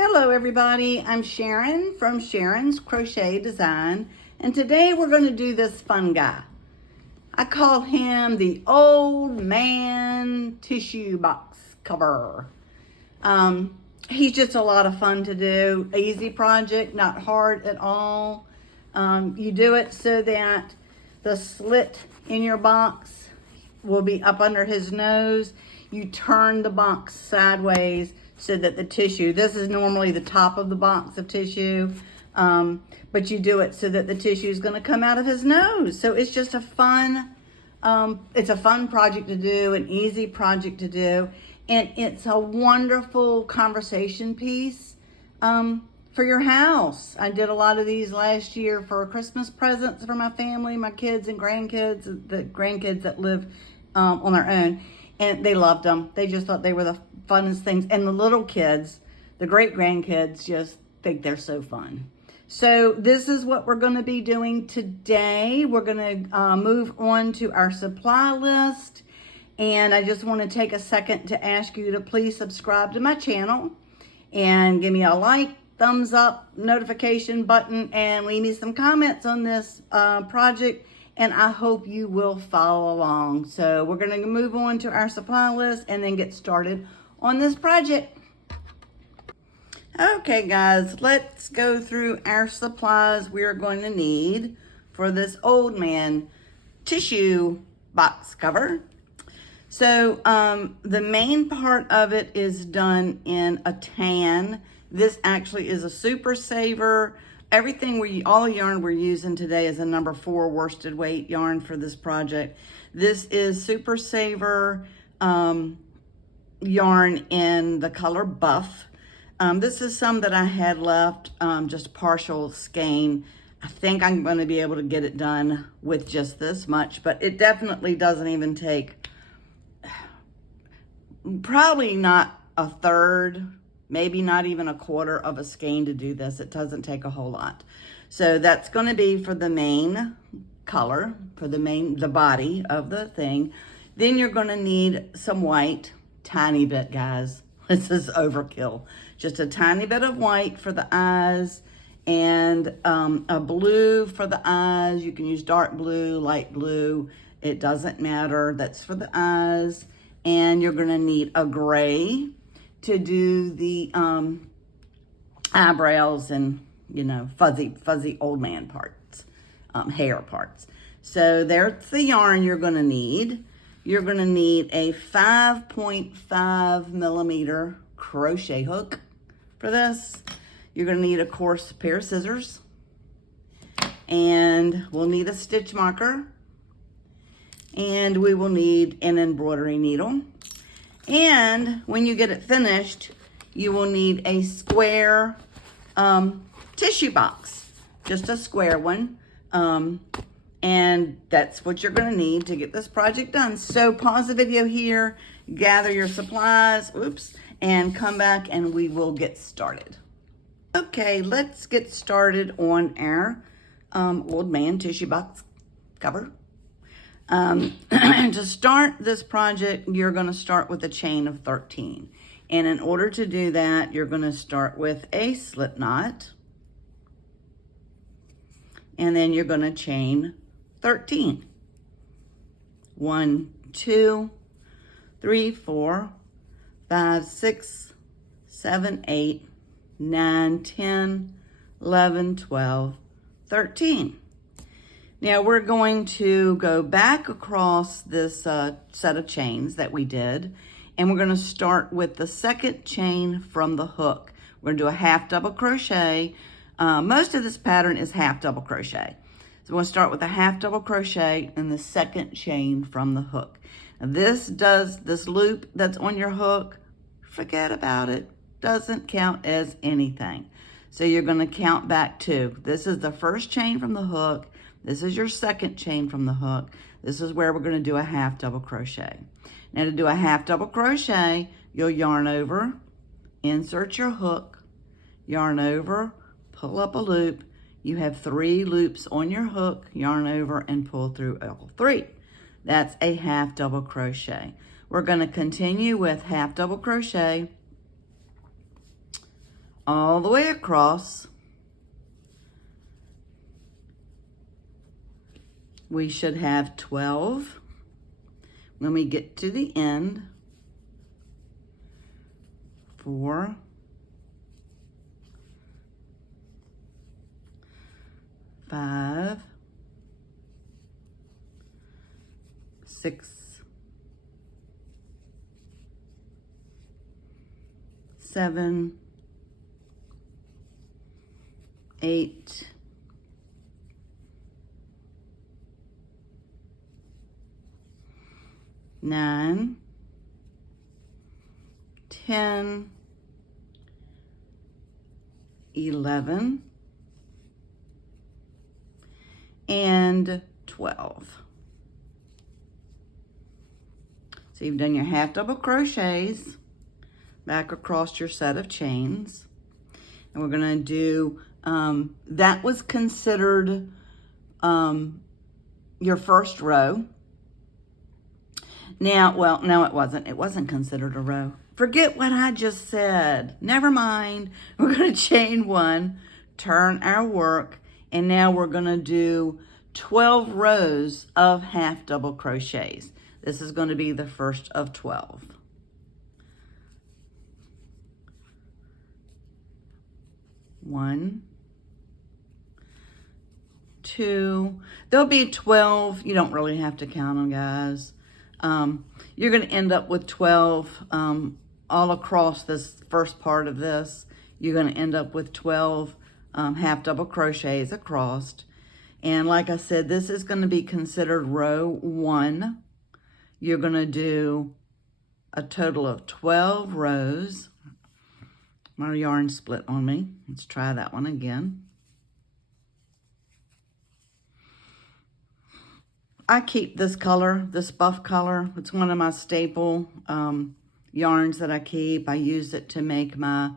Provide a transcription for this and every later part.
Hello everybody, I'm Sharon from Sharon's Crochet Design, and today we're going to do this fun guy. I call him the old man tissue box cover. He's just a lot of fun to do. Easy project, not hard at all. You do it so that the slit in your box will be up under his nose. You turn the box sideways so that the tissue, this is normally the top of the box of tissue, but you do it so that the tissue is going to come out of his nose. So it's just a fun, it's a fun project to do, an easy project to do, and it's a wonderful conversation piece for your house. I did a lot of these last year for Christmas presents for my family, my kids and grandkids, the grandkids that live on their own. And they loved them. They just thought they were the funnest things. And the little kids, the great grandkids, just think they're so fun. So this is what we're going to be doing today. We're going to move on to our supply list. And I just want to take a second to ask you to please subscribe to my channel and give me a like, thumbs up, notification button, and leave me some comments on this project. And I hope you will follow along. So we're going to move on to our supply list and then get started on this project. Okay, guys, let's go through our supplies we're going to need for this old man tissue box cover. So the main part of it is done in a tan. This actually is a super saver. Everything all the yarn we're using today is a number 4 worsted weight yarn for this project. This is Super Saver yarn in the color buff. This is some that I had left, just partial skein. I think I'm going to be able to get it done with just this much, but it definitely doesn't even take, probably not a third, maybe not even a quarter of a skein to do this. It doesn't take a whole lot. So that's going to be for the main color, for the body of the thing. Then you're going to need some white, tiny bit, guys. This is overkill. Just a tiny bit of white for the eyes and a blue for the eyes. You can use dark blue, light blue. It doesn't matter. That's for the eyes. And you're going to need a gray to do the eyebrows and, you know, fuzzy old man parts, hair parts. So there's the yarn you're going to need. You're going to need a 5.5 millimeter crochet hook for this. You're going to need a coarse pair of scissors. And we'll need a stitch marker. And we will need an embroidery needle. And when you get it finished, you will need a square tissue box, just a square one. And that's what you're going to need to get this project done. So pause the video here, gather your supplies, and come back and we will get started. Okay, let's get started on our old man tissue box cover. To start this project, you're going to start with a chain of 13. And in order to do that, you're going to start with a slip knot. And then you're going to chain 13. 1, 2, 3, 4, 5, 6, 7, 8, 9, 10, 11, 12, 13. Now we're going to go back across this set of chains that we did, and we're going to start with the second chain from the hook. We're going to do a half double crochet. Most of this pattern is half double crochet. So we're going to start with a half double crochet in the second chain from the hook. Now this loop that's on your hook, forget about it. Doesn't count as anything. So you're going to count back 2. This is the first chain from the hook. This is your second chain from the hook. This is where we're going to do a half double crochet. Now to do a half double crochet, you'll yarn over, insert your hook, yarn over, pull up a loop. You have 3 loops on your hook, yarn over and pull through all 3. That's a half double crochet. We're going to continue with half double crochet all the way across. We should have 12 when we get to the end. 4, 5, 6, 7, 8, 9, 10, 11, and 12. So you've done your half double crochets back across your set of chains. And we're gonna do, that was considered your first row. Now, well, no, it wasn't. It wasn't considered a row. Forget what I just said. Never mind. We're gonna chain 1, turn our work, and now we're gonna do 12 rows of half double crochets. This is gonna be the first of 12. 1, 2, there'll be 12. You don't really have to count them, guys. You're gonna end up with 12 all across this first part of this. You're gonna end up with 12 half double crochets across. And like I said, this is gonna be considered row 1. You're gonna do a total of 12 rows. My yarn split on me. Let's try that one again. I keep this color, this buff color. It's one of my staple yarns that I keep. I use it to make my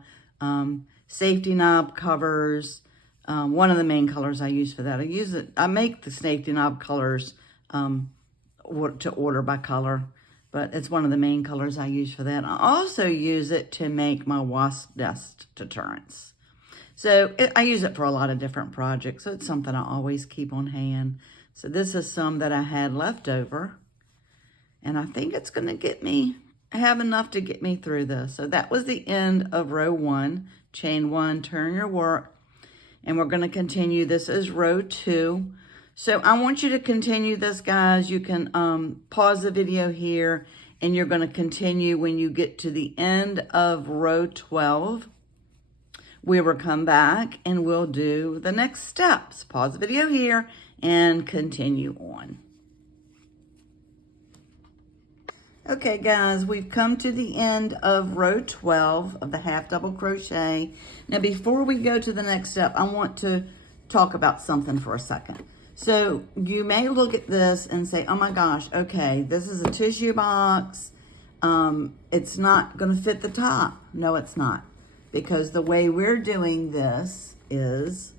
safety knob covers. One of the main colors I use for that. I make the safety knob colors to order by color, but it's one of the main colors I use for that. I also use it to make my wasp nest deterrents. So I use it for a lot of different projects. So it's something I always keep on hand. So this is some that I had left over, and I think it's gonna have enough to get me through this. So that was the end of row 1. Chain 1, turn your work, and we're gonna continue. This is row 2. So I want you to continue this, guys. You can pause the video here, and you're gonna continue when you get to the end of row 12. We will come back and we'll do the next steps. Pause the video here and continue on. Okay, guys, we've come to the end of row 12 of the half double crochet. Now, before we go to the next step, I want to talk about something for a second. So you may look at this and say, oh my gosh, okay, this is a tissue box. It's not gonna fit the top. No, it's not. Because the way we're doing this is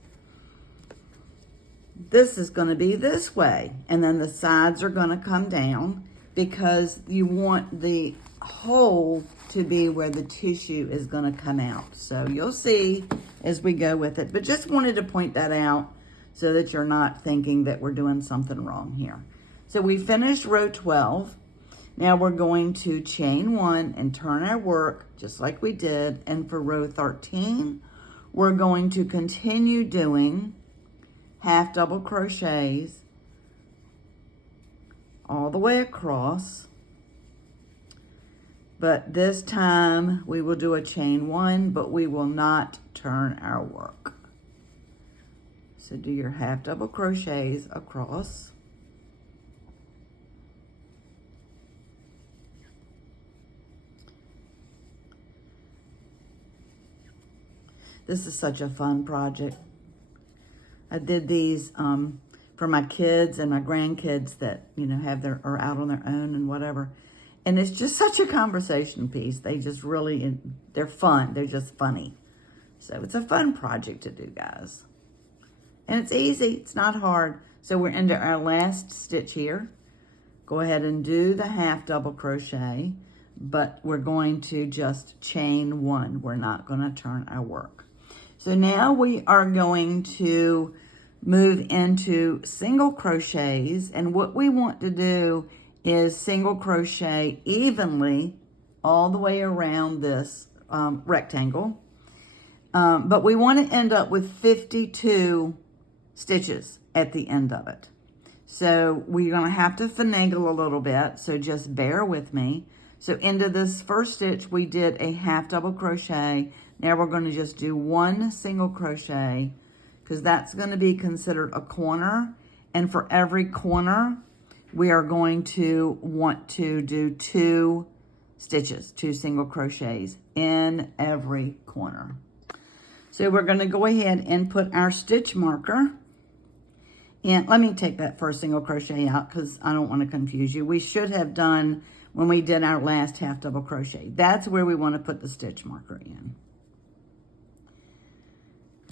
gonna be this way. And then the sides are gonna come down because you want the hole to be where the tissue is gonna come out. So you'll see as we go with it. But just wanted to point that out so that you're not thinking that we're doing something wrong here. So we finished row 12. Now we're going to chain 1 and turn our work just like we did. And for row 13, we're going to continue doing half double crochets all the way across. But this time we will do a chain 1, but we will not turn our work. So do your half double crochets across. This is such a fun project. I did these for my kids and my grandkids that, you know, are out on their own and whatever. And it's just such a conversation piece. They just really, they're fun. They're just funny. So it's a fun project to do, guys. And it's easy, it's not hard. So we're into our last stitch here. Go ahead and do the half double crochet. but we're going to just chain 1. We're not going to turn our work. So now we are going to move into single crochets, and what we want to do is single crochet evenly all the way around this rectangle, but we want to end up with 52 stitches at the end of it. So we're going to have to finagle a little bit, so just bear with me. So into this first stitch, we did a half double crochet. Now we're going to just do 1 single crochet, because that's going to be considered a corner. And for every corner, we are going to want to do 2 stitches, 2 single crochets in every corner. So we're going to go ahead and put our stitch marker. And let me take that first single crochet out because I don't want to confuse you. We should have done when we did our last half double crochet. That's where we want to put the stitch marker in.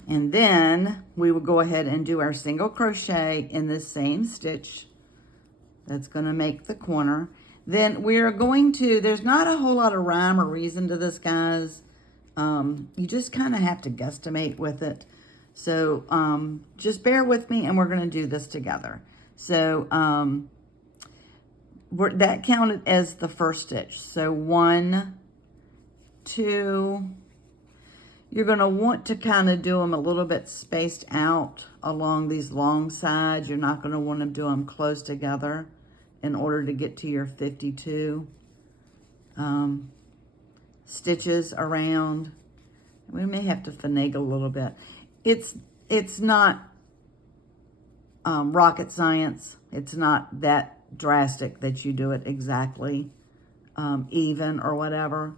And then we will go ahead and do our single crochet in the same stitch. That's going to make the corner. Then we're going to, there's not a whole lot of rhyme or reason to this, guys. You just kind of have to guesstimate with it. So just bear with me, and we're going to do this together. So that counted as the first stitch. So 1, 2, you're going to want to kind of do them a little bit spaced out along these long sides. You're not going to want to do them close together in order to get to your 52 stitches around. We may have to finagle a little bit. It's not rocket science. It's not that drastic that you do it exactly even or whatever.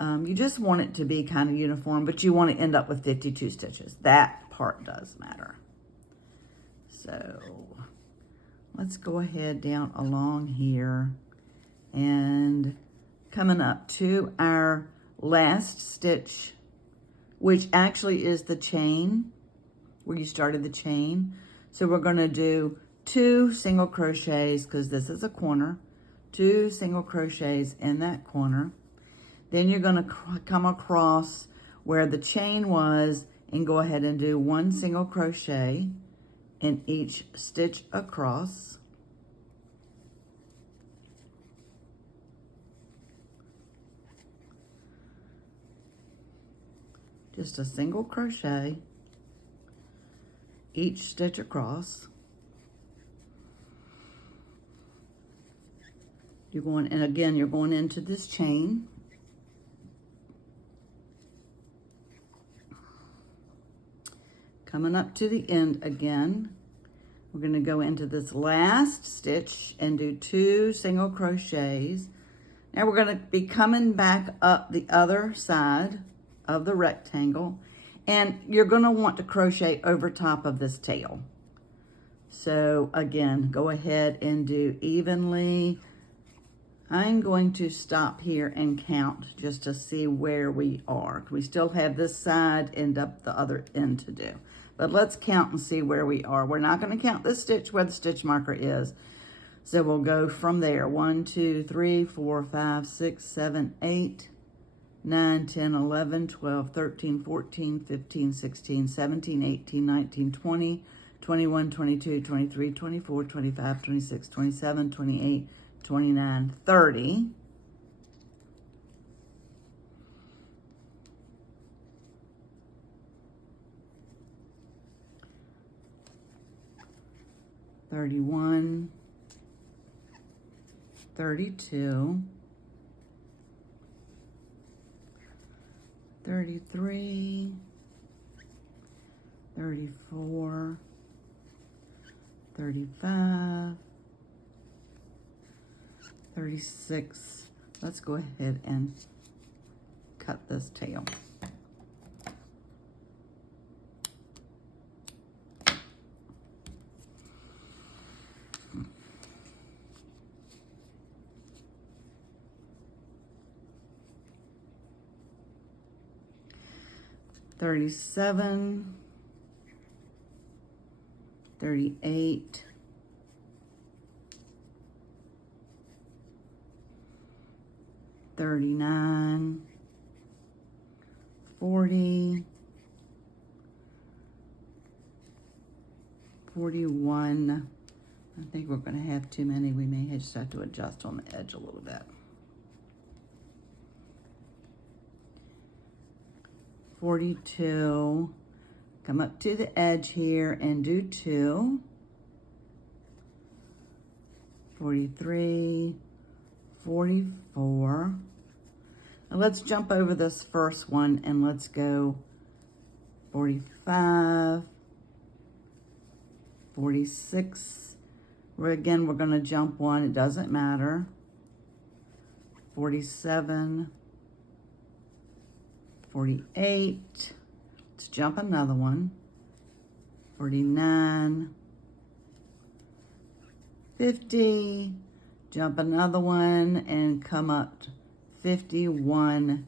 You just want it to be kind of uniform, but you want to end up with 52 stitches. That part does matter. So let's go ahead down along here and coming up to our last stitch, which actually is the chain, where you started the chain. So we're going to do 2 single crochets, because this is a corner, 2 single crochets in that corner. Then you're going to come across where the chain was and go ahead and do 1 single crochet in each stitch across. Just a single crochet each stitch across. You're going, and again, you're going into this chain. Coming up to the end again, we're going to go into this last stitch and do 2 single crochets. Now we're going to be coming back up the other side of the rectangle, and you're going to want to crochet over top of this tail. So again, go ahead and do evenly. I'm going to stop here and count just to see where we are. We still have this side and up the other end to do. But let's count and see where we are. We're not going to count this stitch where the stitch marker is. So we'll go from there. 1, 2, 3, 4, 5, 6, 7, 8, 9, 10, 11, 12, 13, 14, 15, 16, 17, 18, 19, 20, 21, 22, 23, 24, 25, 26, 27, 28, 29, 30. $31, $32, $33, $34, $35, $36. Let's go ahead and cut this tail. $37, $38, 39, 40, 41. I think we're going to have too many. We may just have to adjust on the edge a little bit. 42. Come up to the edge here and do 2. 43, 44. Now let's jump over this first one and let's go 45, 46. Again, we're going to jump one. It doesn't matter. 47, 48. Let's jump another one. 49, 50. Jump another one and come up to 51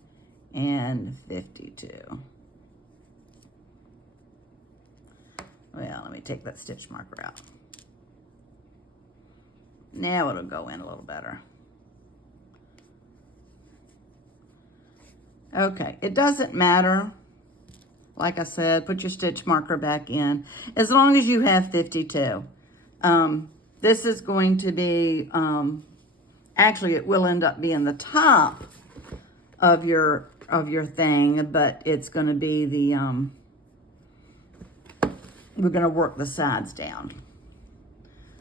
and 52. Well, let me take that stitch marker out. Now it'll go in a little better. Okay, it doesn't matter. Like I said, put your stitch marker back in. As long as you have 52. This is going to be, actually it will end up being the top of your thing, but it's going to be the, we're going to work the sides down.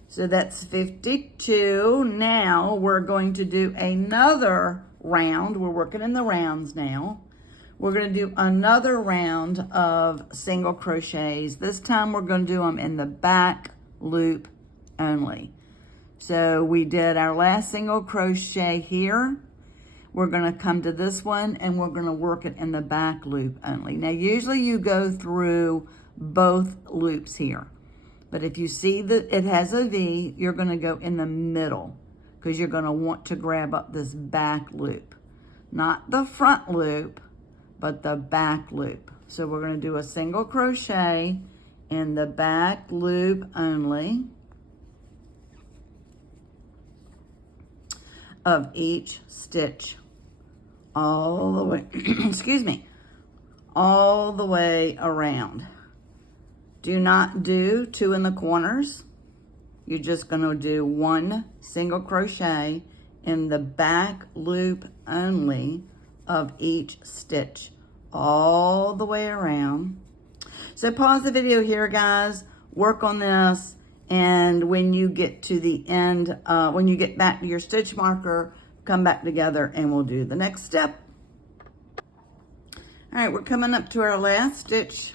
So that's 52. Now we're going to do another round. We're working in the rounds now. We're going to do another round of single crochets. This time we're going to do them in the back loop only. So we did our last single crochet here. We're going to come to this one and we're going to work it in the back loop only. Now usually you go through both loops here. But if you see that it has a V, you're going to go in the middle because you're going to want to grab up this back loop. Not the front loop, but the back loop. So we're going to do a single crochet in the back loop only of each stitch all the way, excuse me, all the way around. Do not do 2 in the corners. You're just going to do 1 single crochet in the back loop only of each stitch all the way around. So pause the video here, guys. Work on this, and when you get to the end, when you get back to your stitch marker, come back together and we'll do the next step. All right, we're coming up to our last stitch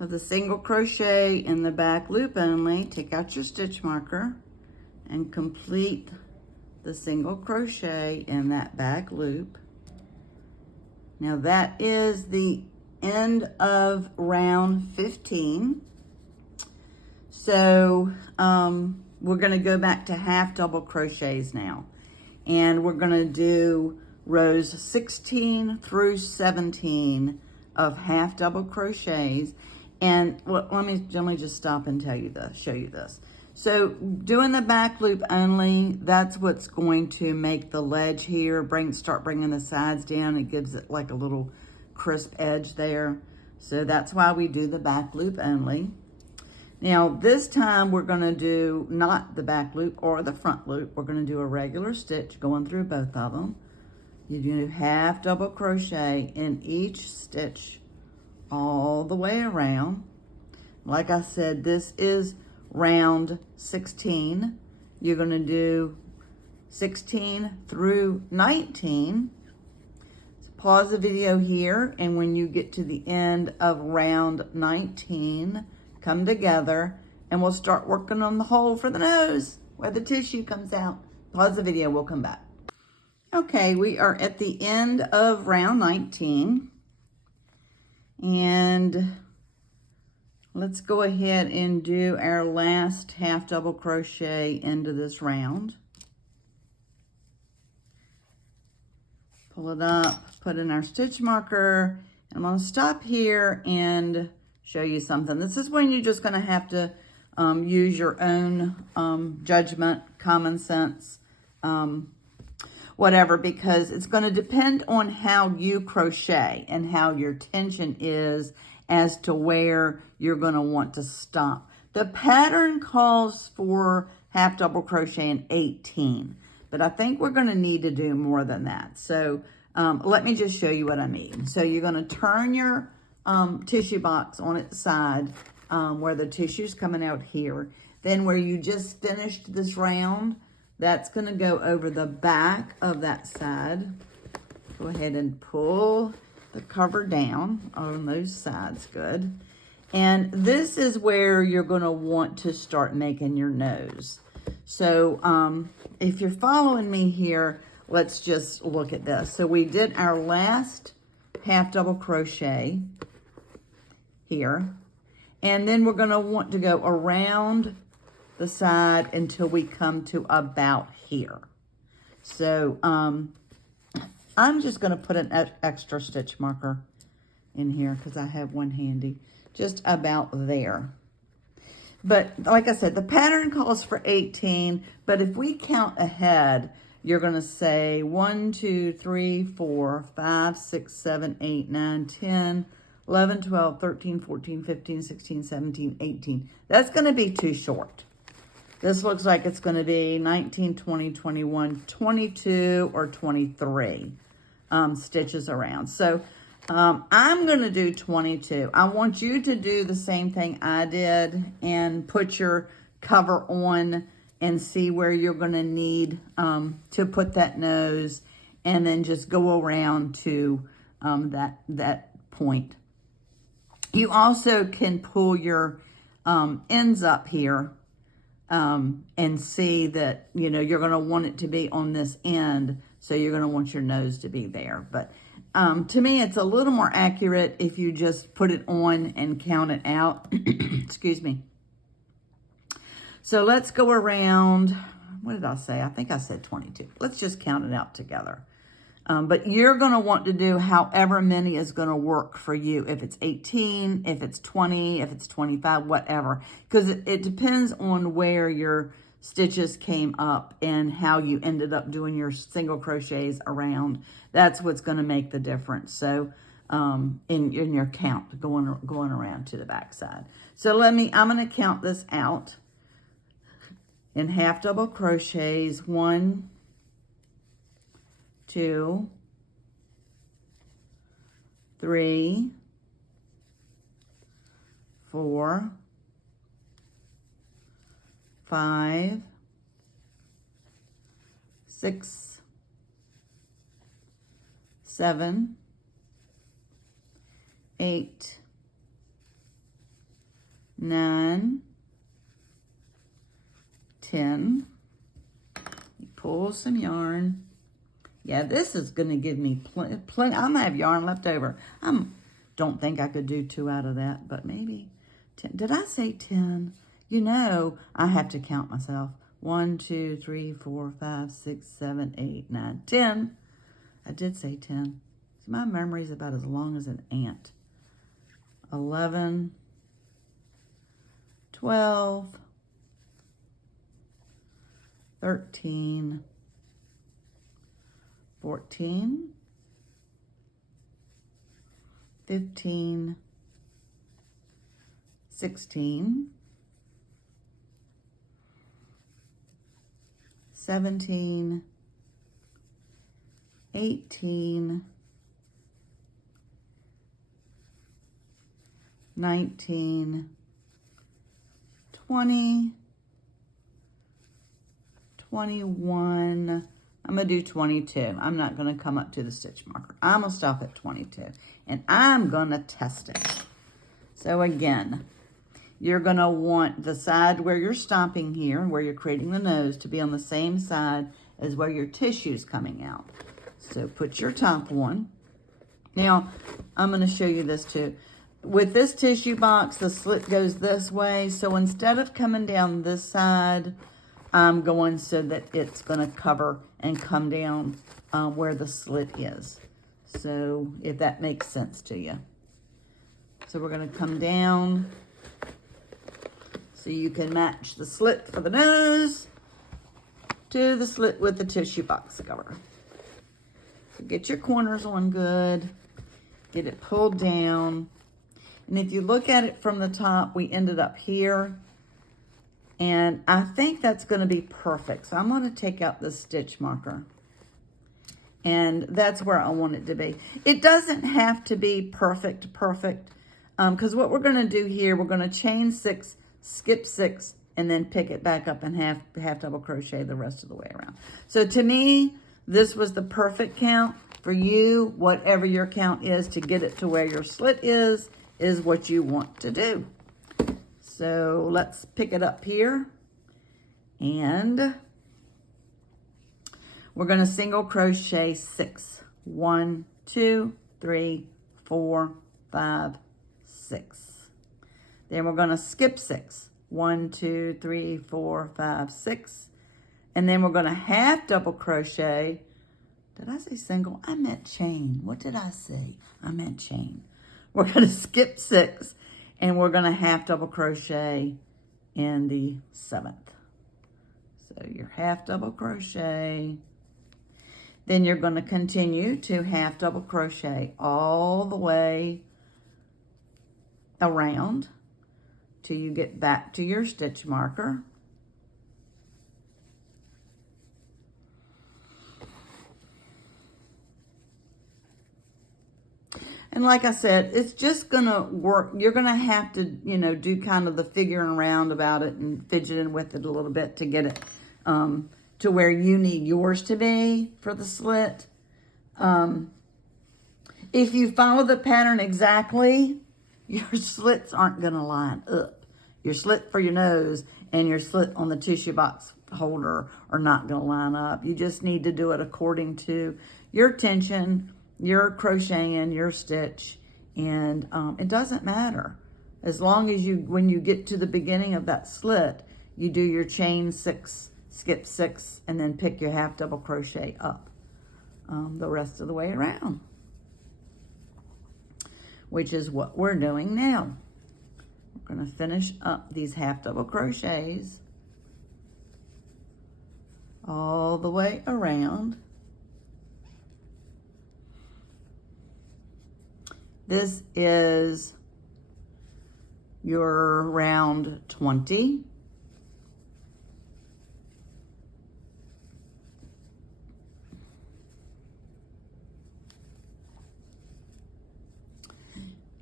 of the single crochet in the back loop only. Take out your stitch marker and complete the single crochet in that back loop. Now that is the end of round 15. So we're going to go back to half double crochets now, and we're going to do rows 16 through 17 of half double crochets. And well, let me just stop and show you this. So doing the back loop only, that's what's going to make the ledge here start bringing the sides down. It gives it like a little crisp edge there. So that's why we do the back loop only. Now this time we're going to do not the back loop or the front loop. We're going to do a regular stitch going through both of them. You do half double crochet in each stitch all the way around. Like I said, this is round 16. You're going to do 16 through 19. So pause the video here, and when you get to the end of round 19, come together and we'll start working on the hole for the nose where the tissue comes out. Pause the video, we'll come back. Okay, we are at the end of round 19. And let's go ahead and do our last half double crochet into this round. Pull it up, put in our stitch marker. I'm going to stop here and show you something. This is when you're just going to have to use your own judgment, common sense. whatever, because it's going to depend on how you crochet and how your tension is as to where you're going to want to stop. The pattern calls for half double crochet in 18, but I think we're going to need to do more than that. So let me just show you what I mean. So you're going to turn your tissue box on its side where the tissue's coming out here. Then where you just finished this round, that's going to go over the back of that side. Go ahead and pull the cover down on those sides. Good. And this is where you're going to want to start making your nose. So if you're following me here, let's just look at this. So we did our last half double crochet here. And then we're going to want to go around the side until we come to about here. So I'm just going to put an extra stitch marker in here because I have one handy, just about there. But like I said, the pattern calls for 18, but if we count ahead, you're going to say 1, 2, 3, 4, 5, 6, 7, 8, 9, 10, 11, 12, 13, 14, 15, 16, 17, 18. That's going to be too short. This looks like it's going to be 19, 20, 21, 22, or 23 stitches around. So I'm going to do 22. I want you to do the same thing I did and put your cover on and see where you're going to need to put that nose, and then just go around to that point. You also can pull your ends up here and see that, you know, you're going to want it to be on this end, so you're going to want your nose to be there. But to me, it's a little more accurate if you just put it on and count it out. Excuse me. So let's go around. What did I say? I think I said 22. Let's just count it out together. But you're going to want to do however many is going to work for you. If it's 18, if it's 20, if it's 25, whatever. Because it depends on where your stitches came up and how you ended up doing your single crochets around. That's what's going to make the difference. So in your count going around to the back side. So I'm going to count this out in half double crochets. 1, 2, 3, 4, 5, 6, 7, 8, 9, 10. Pull some yarn. Yeah, this is going to give me plenty. I'm going to have yarn left over. I don't think I could do 2 out of that, but maybe 10. Did I say 10? You know, I have to count myself. 1, 2, 3, 4, 5, 6, 7, 8, 9, 10. I did say 10. So my memory's about as long as an ant. 11, 12, 13, 14, 15, 16, 17, 18, 19, 20, 21, I'm going to do 22. I'm not going to come up to the stitch marker. I'm going to stop at 22. And I'm going to test it. So again, you're going to want the side where you're stopping here, where you're creating the nose, to be on the same side as where your tissue's coming out. So put your top on. Now, I'm going to show you this too. With this tissue box, the slit goes this way. So instead of coming down this side, I'm going so that it's going to cover and come down where the slit is. So if that makes sense to you. So we're going to come down so you can match the slit for the nose to the slit with the tissue box cover. So get your corners on good, get it pulled down. And if you look at it from the top, we ended up here. And I think that's going to be perfect. So I'm going to take out the stitch marker. And that's where I want it to be. It doesn't have to be perfect, because what we're going to do here, we're going to chain 6, skip 6, and then pick it back up and half double crochet the rest of the way around. So to me, this was the perfect count. For you, whatever your count is to get it to where your slit is what you want to do. So let's pick it up here, and we're going to single crochet 6. 1, 2, 3, 4, 5, 6. Then we're going to skip 6. 1, 2, 3, 4, 5, 6. And then we're going to half double crochet. Did I say single? I meant chain. What did I say? I meant chain. We're going to skip 6, and we're going to half double crochet in the 7th. So your half double crochet. Then you're going to continue to half double crochet all the way around till you get back to your stitch marker. And like I said, it's just going to work. You're going to have to, do kind of the figuring around about it and fidgeting with it a little bit to get it to where you need yours to be for the slit. If you follow the pattern exactly, your slits aren't going to line up. Your slit for your nose and your slit on the tissue box holder are not going to line up. You just need to do it according to your tension, your crocheting, your stitch, and it doesn't matter. As long as when you get to the beginning of that slit, you do your chain 6, skip 6, and then pick your half double crochet up the rest of the way around, which is what we're doing now. We're going to finish up these half double crochets all the way around. This is your round 20.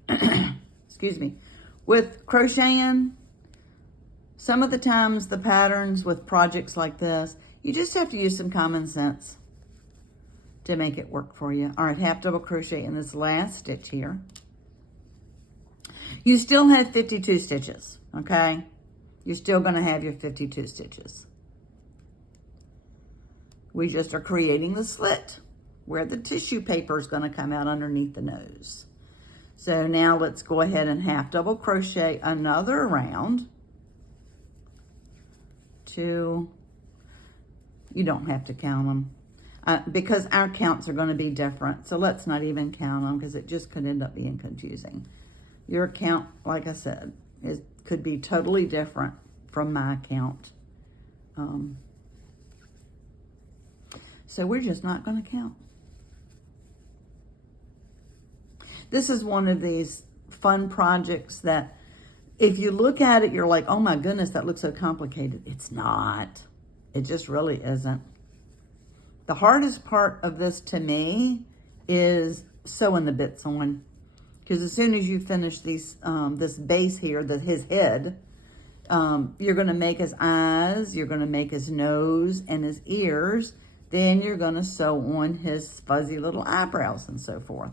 Excuse me. With crocheting, some of the times the patterns with projects like this, you just have to use some common sense to make it work for you. All right, half double crochet in this last stitch here. You still have 52 stitches, okay? You're still gonna have your 52 stitches. We just are creating the slit where the tissue paper is gonna come out underneath the nose. So now let's go ahead and half double crochet another round. You don't have to count them. Because our counts are going to be different. So let's not even count them because it just could end up being confusing. Your count, like I said, could be totally different from my count. So we're just not going to count. This is one of these fun projects that if you look at it, you're like, oh my goodness, that looks so complicated. It's not. It just really isn't. The hardest part of this to me is sewing the bits on. Because as soon as you finish these, this base here, his head, you're going to make his eyes, you're going to make his nose and his ears. Then you're going to sew on his fuzzy little eyebrows and so forth.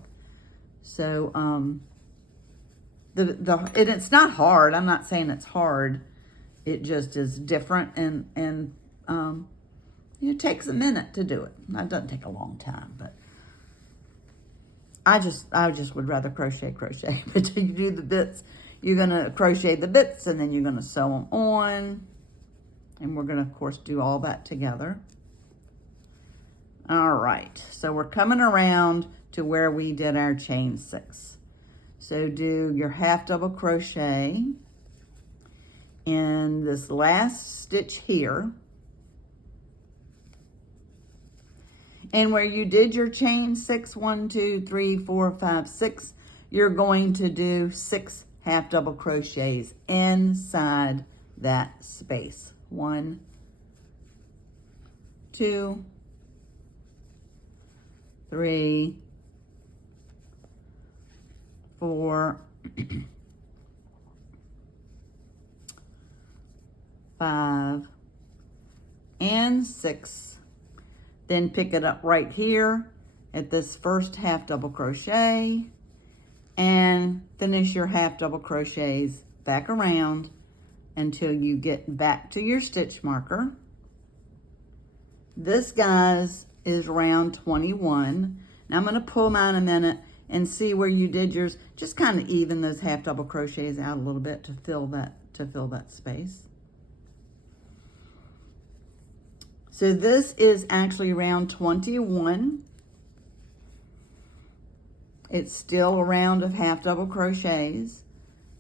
So it's not hard. I'm not saying it's hard. It just is different and it takes a minute to do it. It doesn't take a long time, but I just would rather crochet. But you do the bits, you're gonna crochet the bits and then you're gonna sew them on. And we're gonna, of course, do all that together. All right, so we're coming around to where we did our chain 6. So do your half double crochet in this last stitch here. And where you did your chain 6, 1, 2, 3, 4, 5, 6, you're going to do 6 half double crochets inside that space. 1, 2, 3, 4, 5, and 6. Then pick it up right here at this first half double crochet and finish your half double crochets back around until you get back to your stitch marker. This, guys, is round 21. Now I'm going to pull mine a minute and see where you did yours. Just kind of even those half double crochets out a little bit to fill that space. So this is actually round 21. It's still a round of half double crochets.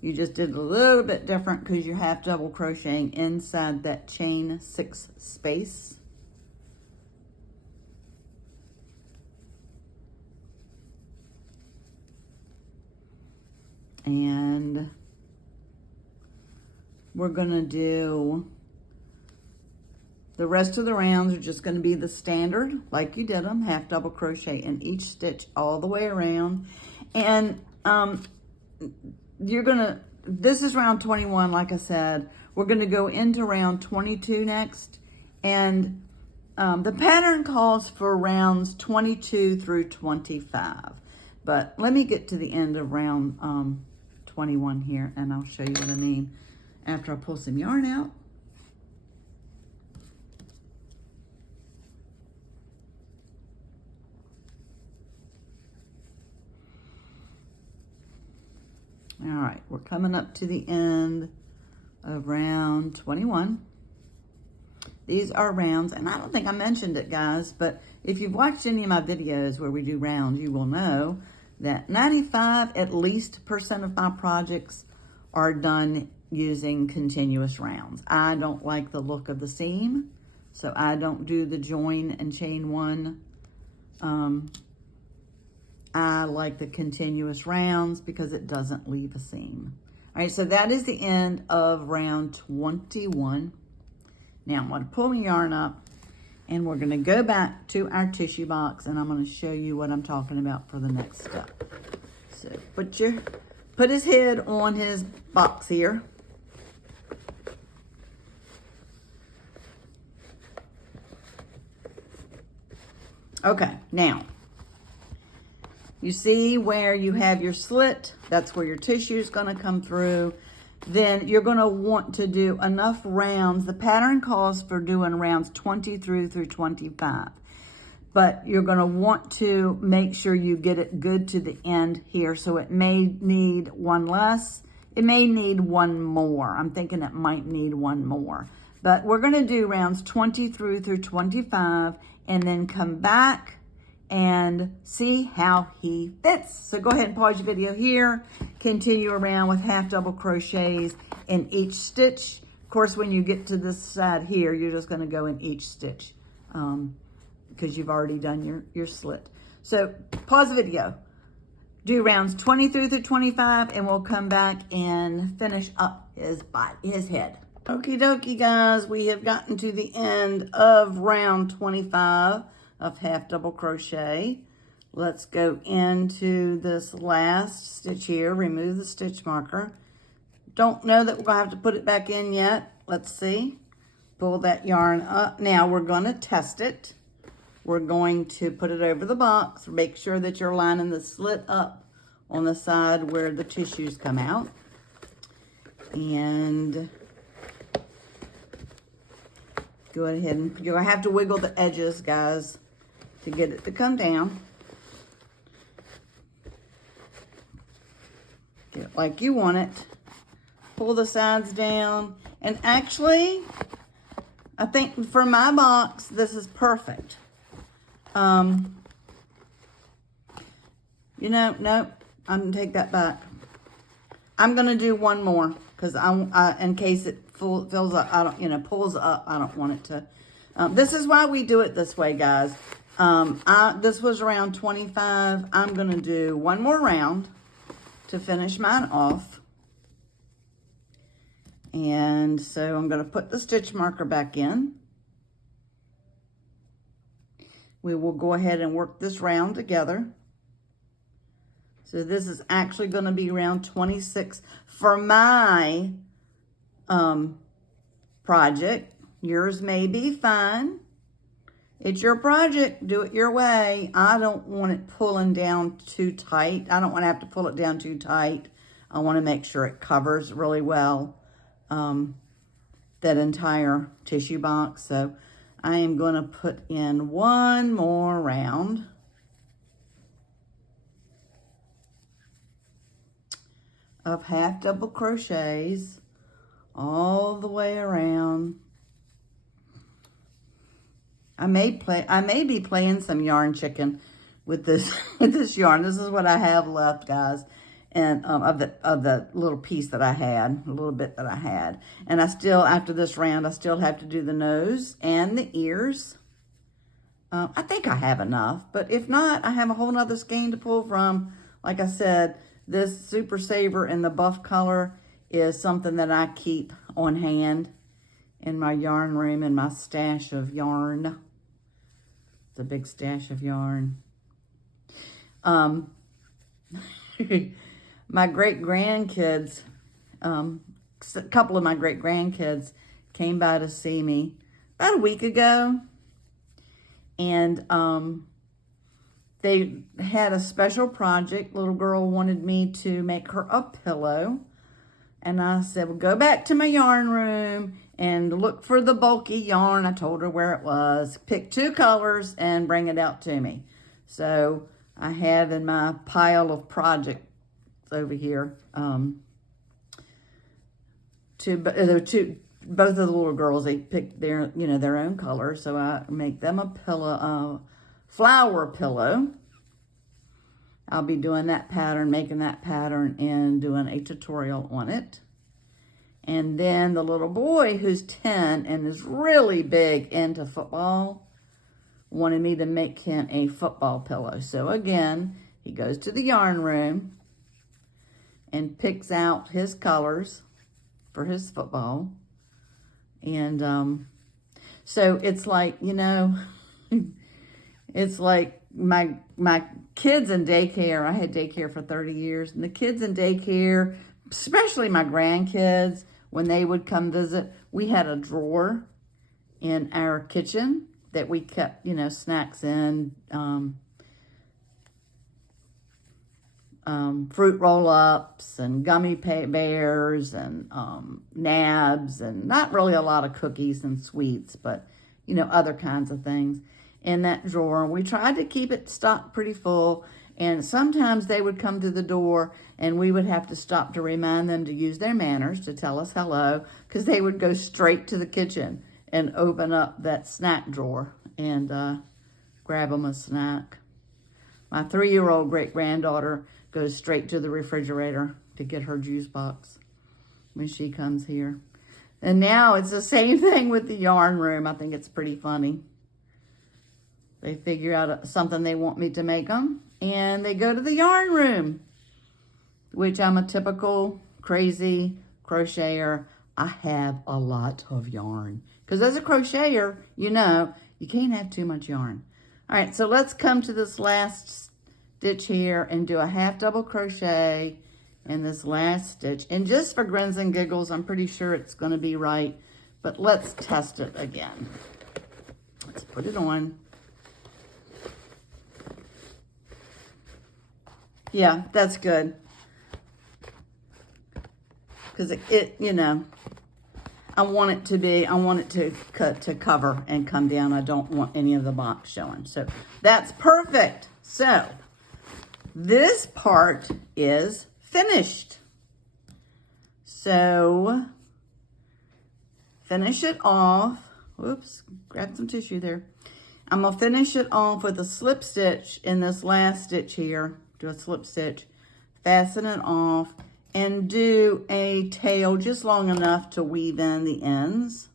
You just did a little bit different because you're half double crocheting inside that chain 6 space. And we're gonna do the rest of the rounds are just going to be the standard, like you did them, half double crochet in each stitch all the way around. And this is round 21, like I said. We're going to go into round 22 next. And the pattern calls for rounds 22 through 25. But let me get to the end of round 21 here, and I'll show you what I mean after I pull some yarn out. All right, we're coming up to the end of round 21. These are rounds, and I don't think I mentioned it, guys, but if you've watched any of my videos where we do rounds, you will know that 95% at least of my projects are done using continuous rounds. I don't like the look of the seam, so I don't do the join and chain 1. I like the continuous rounds because it doesn't leave a seam. All right, so that is the end of round 21. Now I'm going to pull my yarn up and we're going to go back to our tissue box and I'm going to show you what I'm talking about for the next step. So put his head on his box here. Okay, now you see where you have your slit, that's where your tissue is going to come through. Then you're going to want to do enough rounds. The pattern calls for doing rounds 20 through 25. But you're going to want to make sure you get it good to the end here. So it may need one less. It may need one more. I'm thinking it might need one more. But we're going to do rounds 20 through 25 and then come back and see how he fits. So go ahead and pause your video here. Continue around with half double crochets in each stitch. Of course, when you get to this side here, you're just gonna go in each stitch because you've already done your slit. So pause the video. Do rounds 20 through 25 and we'll come back and finish up his head. Okie dokie, guys, we have gotten to the end of round 25 of half double crochet. Let's go into this last stitch here, remove the stitch marker. Don't know that we're gonna have to put it back in yet. Let's see. Pull that yarn up. Now we're gonna test it. We're going to put it over the box. Make sure that you're lining the slit up on the side where the tissues come out. And go ahead and you're gonna have to wiggle the edges, guys, to get it to come down. Get it like you want it. Pull the sides down. And actually, I think for my box, this is perfect. You know, nope, I'm gonna take that back. I'm gonna do one more because in case it fills up, pulls up. I don't want it to. This is why we do it this way, guys. This was around 25. I'm going to do one more round to finish mine off. And so I'm going to put the stitch marker back in. We will go ahead and work this round together. So this is actually going to be round 26 for my project. Yours may be fine. It's your project. Do it your way. I don't want it pulling down too tight. I don't want to have to pull it down too tight. I want to make sure it covers really well that entire tissue box. So I am going to put in one more round. Of half double crochets all the way around. I may be playing some yarn chicken with this with this yarn. This is what I have left, guys, and of the little piece that I had, a little bit that I had. And I still, after this round, I still have to do the nose and the ears. I think I have enough, but if not, I have a whole nother skein to pull from. Like I said, this Super Saver in the buff color is something that I keep on hand in my yarn room, in my stash of yarn. It's a big stash of yarn. My great-grandkids, a couple of my great-grandkids came by to see me about a week ago. And they had a special project. Little girl wanted me to make her a pillow. And I said, well, go back to my yarn room and look for the bulky yarn. I told her where it was. Pick 2 colors and bring it out to me. So I have in my pile of projects over here, both of the little girls, they picked their, their own color. So I make them a pillow, flower pillow. I'll be doing that pattern, making that pattern, and doing a tutorial on it. And then the little boy, who's 10 and is really big into football, wanted me to make him a football pillow. So again, he goes to the yarn room and picks out his colors for his football. And so it's like, it's like my kids in daycare. I had daycare for 30 years. And the kids in daycare, especially my grandkids, when they would come visit, we had a drawer in our kitchen that we kept, snacks in, fruit roll-ups and gummy bears and nabs, and not really a lot of cookies and sweets, but, other kinds of things in that drawer. We tried to keep it stocked pretty full, and sometimes they would come to the door and we would have to stop to remind them to use their manners, to tell us hello, because they would go straight to the kitchen and open up that snack drawer and grab them a snack. My 3-year-old great-granddaughter goes straight to the refrigerator to get her juice box when she comes here. And now it's the same thing with the yarn room. I think it's pretty funny. They figure out something they want me to make them, and they go to the yarn room, which I'm a typical crazy crocheter. I have a lot of yarn. Because as a crocheter, you can't have too much yarn. All right, so let's come to this last stitch here and do a half double crochet in this last stitch. And just for grins and giggles, I'm pretty sure it's going to be right, but let's test it again. Let's put it on. Yeah, that's good. Because I want it to cover and come down. I don't want any of the box showing. So that's perfect. So this part is finished. So finish it off. Whoops, grab some tissue there. I'm going to finish it off with a slip stitch in this last stitch here. Do a slip stitch, fasten it off, and do a tail just long enough to weave in the ends.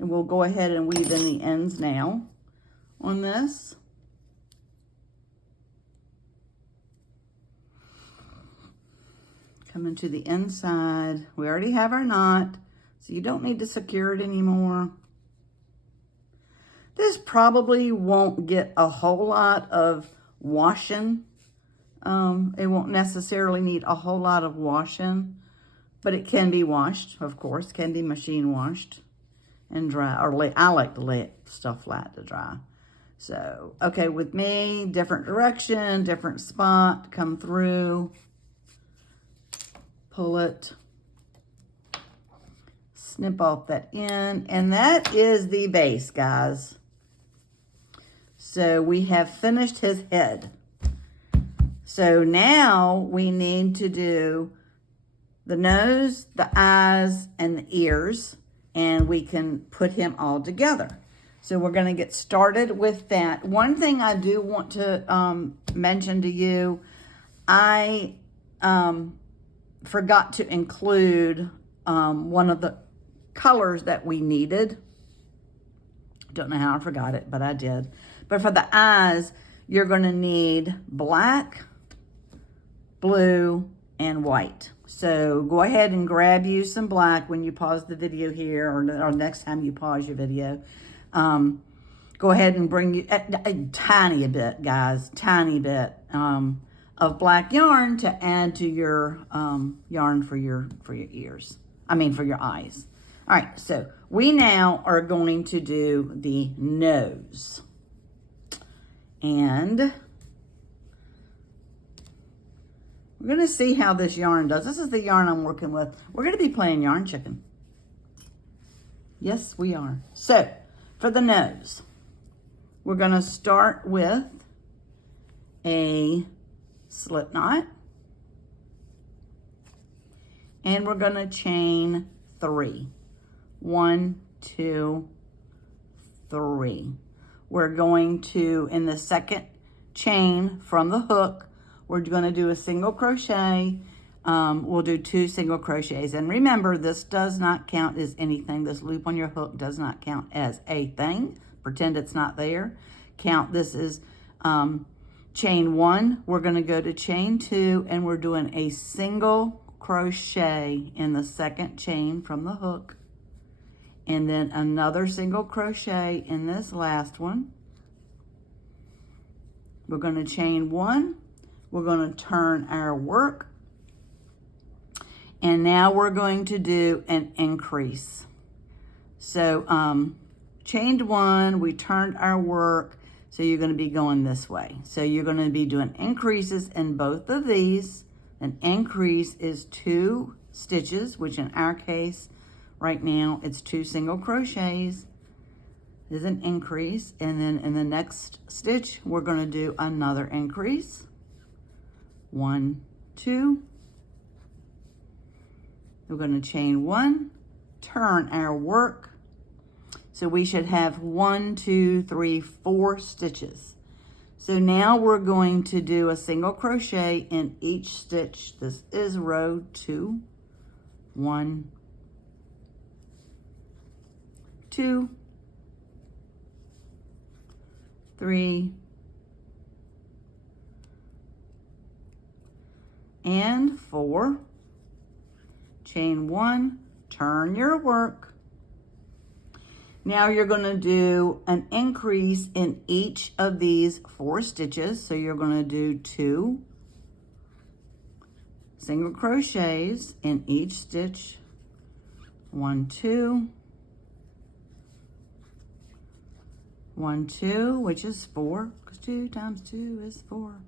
And we'll go ahead and weave in the ends now on this. Coming to the inside. We already have our knot, so you don't need to secure it anymore. This probably won't get a whole lot of washing. It won't necessarily need a whole lot of washing, but it can be washed, of course, can be machine washed and dry, or I like to lay stuff flat to dry. So, okay, with me, different direction, different spot, come through, pull it, snip off that end, and that is the base, guys. So we have finished his head. So now we need to do the nose, the eyes, and the ears, and we can put him all together. So we're going to get started with that. One thing I do want to mention to you, I forgot to include one of the colors that we needed. Don't know how I forgot it, but I did. But for the eyes, you're going to need black, blue, and white. So go ahead and grab you some black when you pause the video here, or next time you pause your video. Go ahead and bring you a tiny bit, guys, tiny bit of black yarn to add to your yarn for your ears. I mean, for your eyes. All right, so we now are going to do the nose. And we're going to see how this yarn does. This is the yarn I'm working with. We're going to be playing yarn chicken. Yes, we are. So, for the nose, we're going to start with a slip knot. And we're going to chain 3. 1, 2, 3. We're going to, in the second chain from the hook, we're going to do a single crochet. We'll do 2 single crochets. And remember, this does not count as anything. This loop on your hook does not count as a thing. Pretend it's not there. Count this is chain 1. We're going to go to chain 2, and we're doing a single crochet in the second chain from the hook. And then another single crochet in this last one. We're going to chain 1. We're going to turn our work. And now we're going to do an increase. So chained 1, we turned our work. So you're going to be going this way. So you're going to be doing increases in both of these. An increase is 2 stitches, which in our case, right now, it's 2 single crochets. Is an increase. And then in the next stitch, we're going to do another increase. 1, 2. We're going to chain 1, turn our work. So we should have 1, 2, 3, 4 stitches. So now we're going to do a single crochet in each stitch. This is row 2. 1, 2, 3, and 4. Chain 1, turn your work. Now you're going to do an increase in each of these 4 stitches. So you're going to do 2 single crochets in each stitch. 1, 2. 1, 2, which is 4, because 2 times 2 is 4.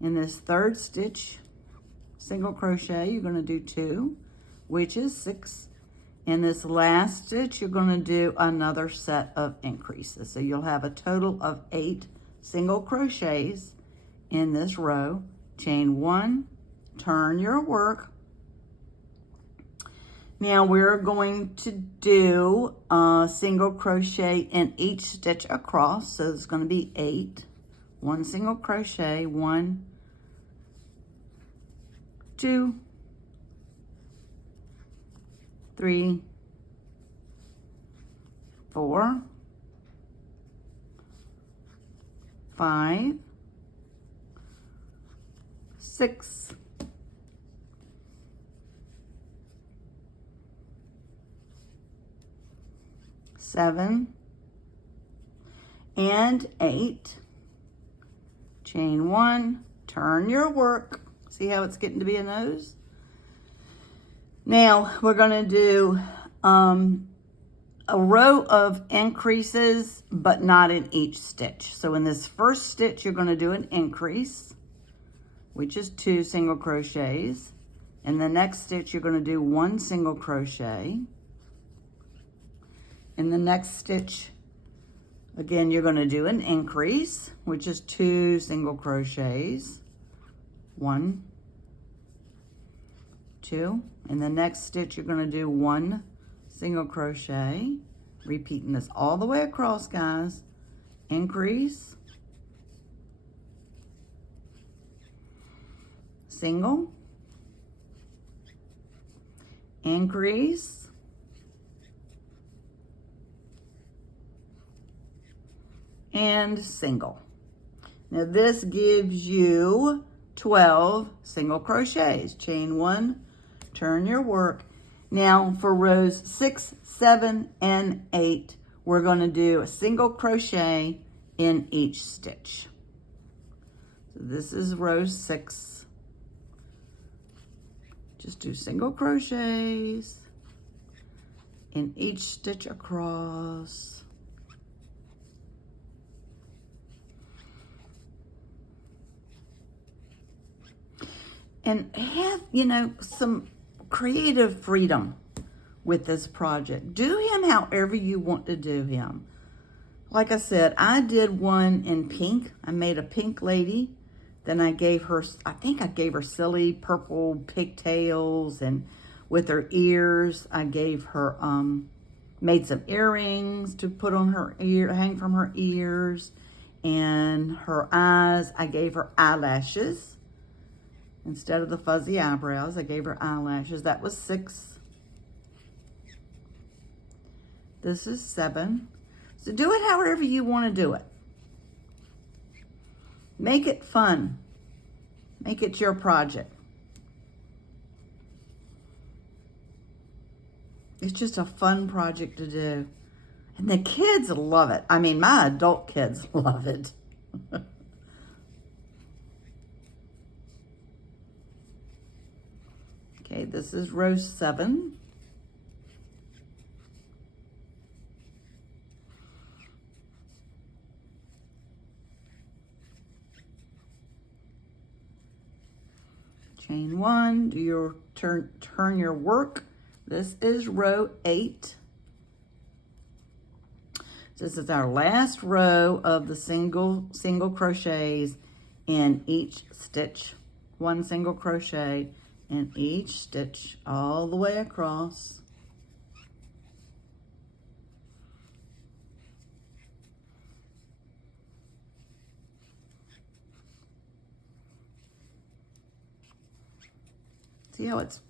In this third stitch, single crochet, you're going to do 2, which is 6. In this last stitch, you're going to do another set of increases. So you'll have a total of 8 single crochets in this row. Chain 1, turn your work. Now we're going to do a single crochet in each stitch across. So it's going to be 8. 1 single crochet, 1, 2, 3, 4, 5, 6, 7, and 8. Chain 1, turn your work. See how it's getting to be a nose? Now we're going to do a row of increases, but not in each stitch. So in this first stitch, you're going to do an increase, which is 2 single crochets. In the next stitch, you're going to do 1 single crochet. In the next stitch, again, you're going to do an increase, which is 2 single crochets. 1, 2. In the next stitch, you're going to do 1 single crochet. Repeating this all the way across, guys. Increase, single, increase, and single. Now this gives you 12 single crochets. Chain 1, turn your work. Now for rows 6, 7, and 8, we're going to do a single crochet in each stitch. So this is row 6. Just do single crochets in each stitch across. And have, some creative freedom with this project. Do him however you want to do him. Like I said, I did one in pink. I made a pink lady. Then I gave her, I think I gave her silly purple pigtails, and with her ears, I gave her, made some earrings to put on her ear, hang from her ears, and her eyes, I gave her eyelashes. Instead of the fuzzy eyebrows, I gave her eyelashes. That was 6. This is 7. So do it however you want to do it. Make it fun. Make it your project. It's just a fun project to do. And the kids love it. I mean, my adult kids love it. Okay, this is row 7. Chain 1, do your turn your work. This is row 8. This is our last row of the single crochets in each stitch. 1 single crochet in each stitch all the way across. See how it's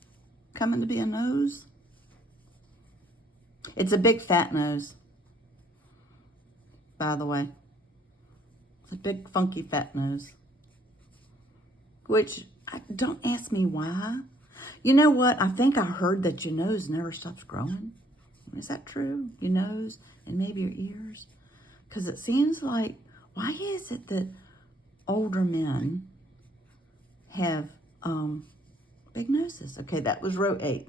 coming to be a nose? It's a big fat nose, by the way. It's a big funky fat nose. Which, don't ask me why. You know what? I think I heard that your nose never stops growing. Is that true? Your nose and maybe your ears? Because it seems like, why is it that older men have big noses? Okay, that was row 8.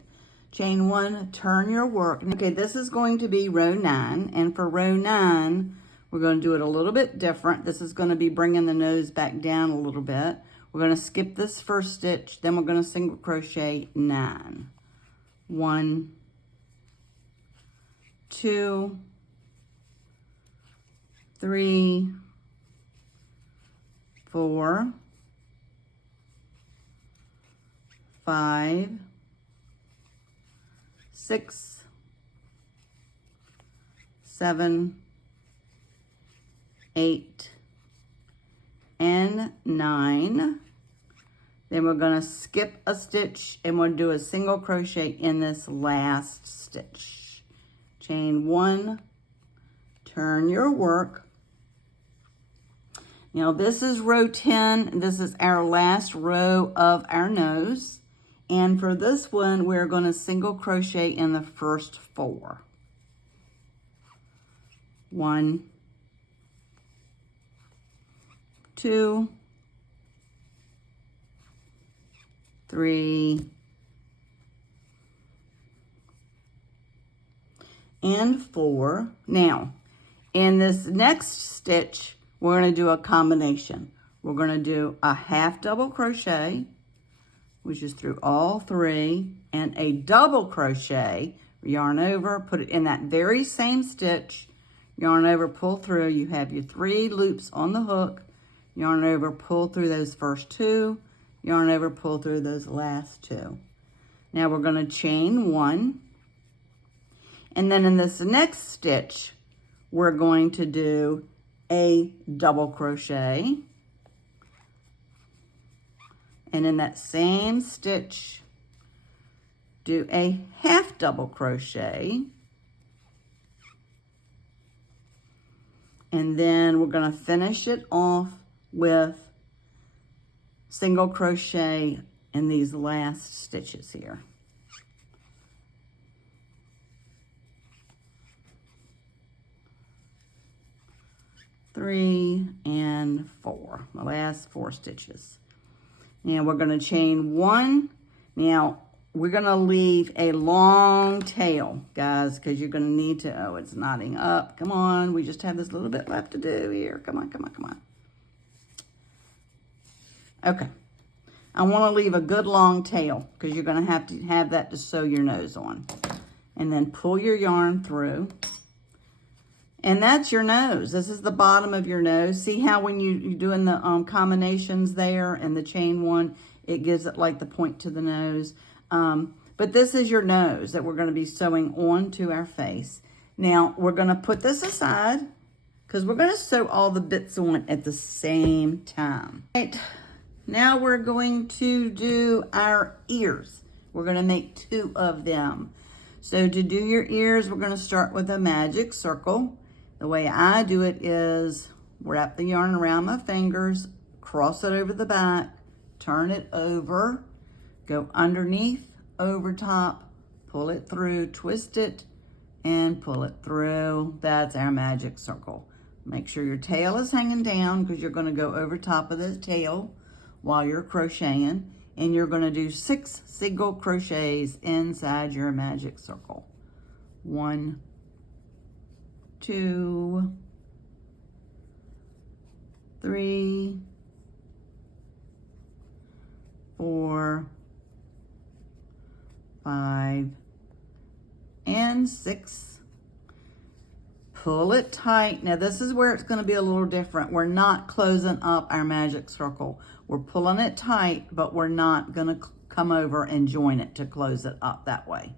Chain 1, turn your work. Okay, this is going to be row 9. And for row 9, we're going to do it a little bit different. This is going to be bringing the nose back down a little bit. We're going to skip this first stitch, then we're going to single crochet 9. 1, 2, 3, 4, 5, 6, 7, 8, and 9. Then we're going to skip a stitch and we'll do a single crochet in this last stitch. Chain 1, turn your work. Now this is row 10. This is our last row of our nose. And for this one, we're going to single crochet in the first 4. 1, 2, 3, and 4. Now, in this next stitch, we're going to do a combination. We're going to do a half double crochet, which is through all 3, and a double crochet, yarn over, put it in that very same stitch, yarn over, pull through. You have your 3 loops on the hook, yarn over, pull through those first 2, yarn over, pull through those last 2. Now we're going to chain 1, and then in this next stitch, we're going to do a double crochet. And in that same stitch, do a half double crochet. And then we're going to finish it off with single crochet in these last stitches here. Three and 4, the last 4 stitches. Now we're going to chain 1. Now we're going to leave a long tail, guys, because you're going to need to, oh, it's knotting up. Come on, we just have this little bit left to do here. Come on, come on, come on. Okay. I want to leave a good long tail because you're going to have that to sew your nose on. And then pull your yarn through. And that's your nose. This is the bottom of your nose. See how when you're doing the combinations there and the chain 1, it gives it like the point to the nose. But this is your nose that we're going to be sewing onto our face. Now, we're going to put this aside because we're going to sew all the bits on at the same time. Right, now we're going to do our ears. We're going to make 2 of them. So to do your ears, we're going to start with a magic circle. The way I do it is wrap the yarn around my fingers, cross it over the back, turn it over, go underneath, over top, pull it through, twist it, and pull it through. That's our magic circle. Make sure your tail is hanging down because you're going to go over top of the tail while you're crocheting, and you're going to do 6 single crochets inside your magic circle. 1, 2, 3, 4, 5, and 6. Pull it tight. Now this is where it's going to be a little different. We're not closing up our magic circle. We're pulling it tight, but we're not going to come over and join it to close it up that way.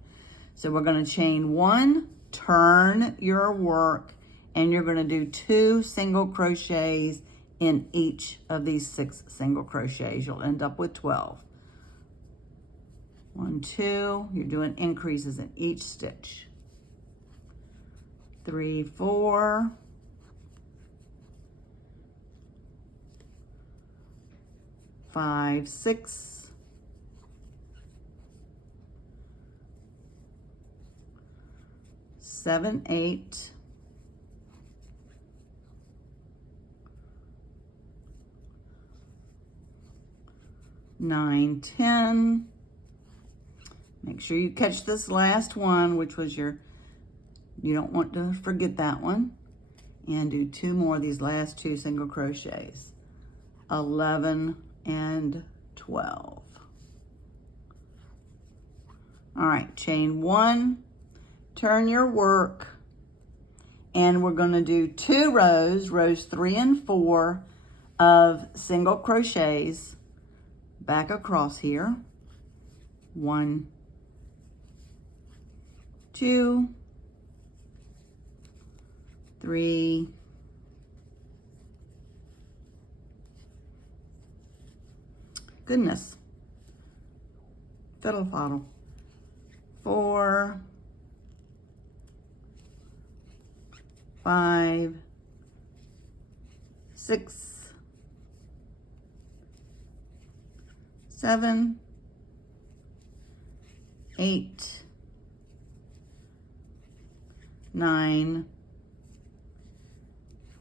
So we're going to chain 1, turn your work, and you're going to do 2 single crochets in each of these 6 single crochets. You'll end up with 12. 1, 2, you're doing increases in each stitch. 3, 4, 5, 6, 7, 8, 9, 10. Make sure you catch this last one, which was you don't want to forget that one. And do 2 more of these last 2 single crochets. 11 and 12. All right, chain 1, turn your work, and we're going to do 2 rows 3 and 4 of single crochets back across here. 1, 2, 3, 4, 5, 6, 7, 8, 9,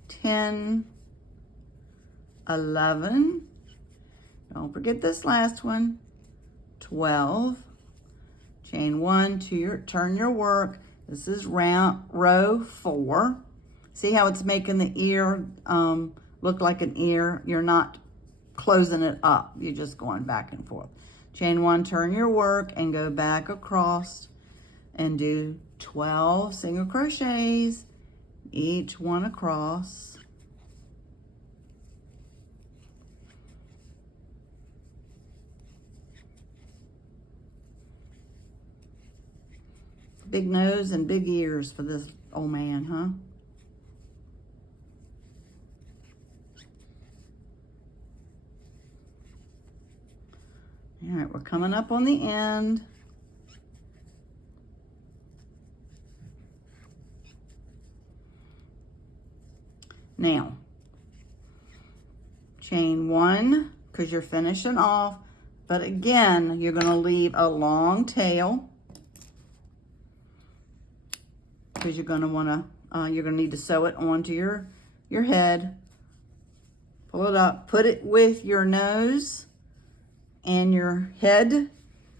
10, 11, don't forget this last one, 12, chain 1 to turn your work. This is row 4. See how it's making the ear look like an ear? You're not closing it up. You're just going back and forth. Chain 1, turn your work and go back across and do 12 single crochets, each one across. Big nose and big ears for this old man, huh? All right, we're coming up on the end. Now, chain 1, because you're finishing off, but again, you're gonna leave a long tail, because you're gonna need to sew it onto your head. Pull it up, put it with your nose and your head,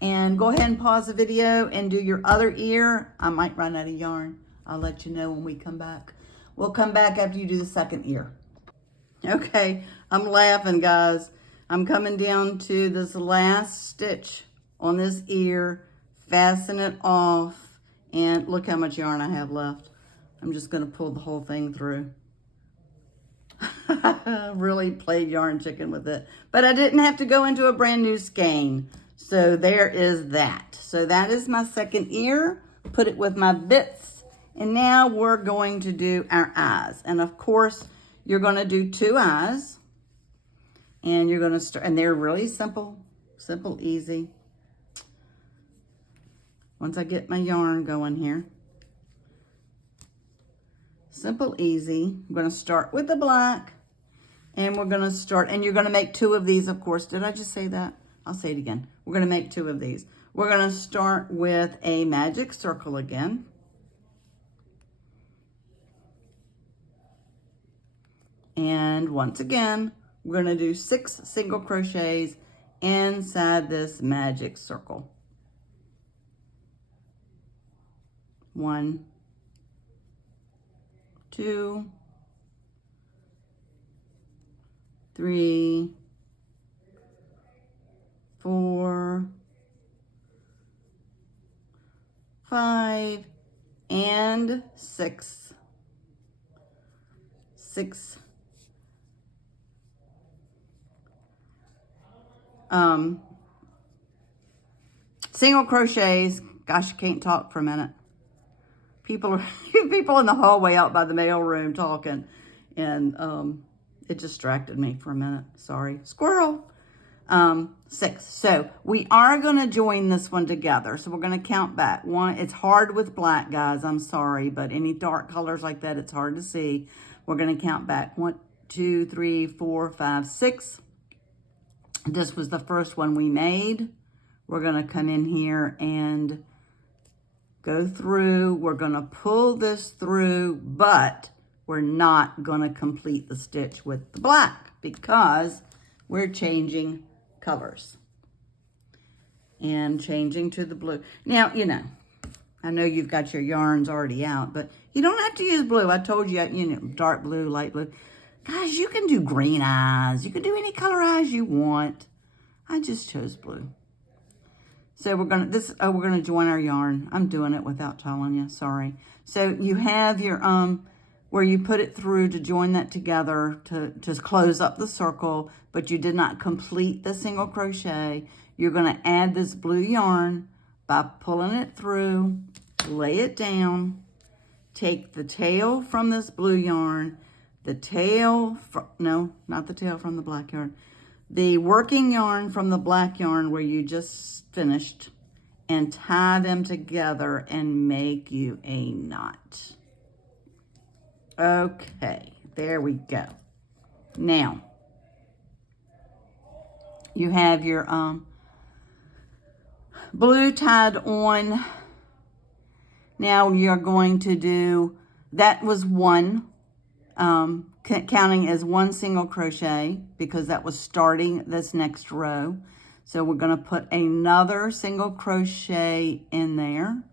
and go ahead and pause the video and do your other ear. I might run out of yarn. I'll let you know when we come back. We'll come back after you do the second ear. Okay, I'm laughing, guys. I'm coming down to this last stitch on this ear, fasten it off, and look how much yarn I have left. I'm just gonna pull the whole thing through. Really played yarn chicken with it. But I didn't have to go into a brand new skein. So there is that. So that is my second ear. Put it with my bits. And now we're going to do our eyes. And of course, you're gonna do 2 eyes. And you're gonna start, and they're really simple, easy. Once I get my yarn going here. Simple, easy. I'm gonna start with the black, and we're gonna start, and you're gonna make 2 of these, of course. Did I just say that? I'll say it again. We're gonna make 2 of these. We're gonna start with a magic circle again. And once again, we're gonna do 6 single crochets inside this magic circle. 1, 2, 3, 4, 5, and 6. 6. Single crochets. Gosh, I can't talk for a minute. People in the hallway out by the mail room talking, and it distracted me for a minute. Sorry, squirrel. 6. So we are going to join this one together. So we're going to count back. 1. It's hard with black, guys. I'm sorry, but any dark colors like that, it's hard to see. We're going to count back. 1, 2, 3, 4, 5, 6. This was the first one we made. We're going to come in here and go through. We're going to pull this through, but we're not going to complete the stitch with the black because we're changing colors and changing to the blue. Now, you know, I know you've got your yarns already out, but you don't have to use blue. I told you, you know, dark blue, light blue. Guys, you can do green eyes. You can do any color eyes you want. I just chose blue. So we're gonna join our yarn. I'm doing it without telling you, sorry. So you have your where you put it through to join that together to close up the circle, but you did not complete the single crochet. You're gonna add this blue yarn by pulling it through, lay it down, take the tail from this blue yarn, the tail, no, not the tail from the black yarn, the working yarn from the black yarn where you just finished, and tie them together and make you a knot. Okay, there we go. Now, you have your blue tied on. Now you're going to do, that was one, counting as one single crochet because that was starting this next row. So we're going to put another single crochet in there.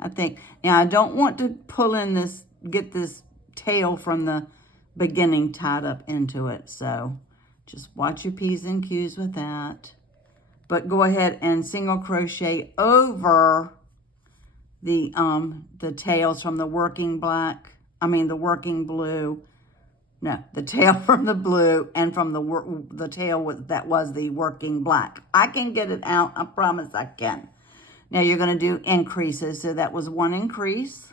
I think, now I don't want to pull in this, get this tail from the beginning tied up into it. So just watch your P's and Q's with that. But go ahead and single crochet over the tails from the working black, the working blue. No, the tail from the blue and from the tail that was the working black. I can get it out, I promise I can. Now you're going to do increases. So that was one increase.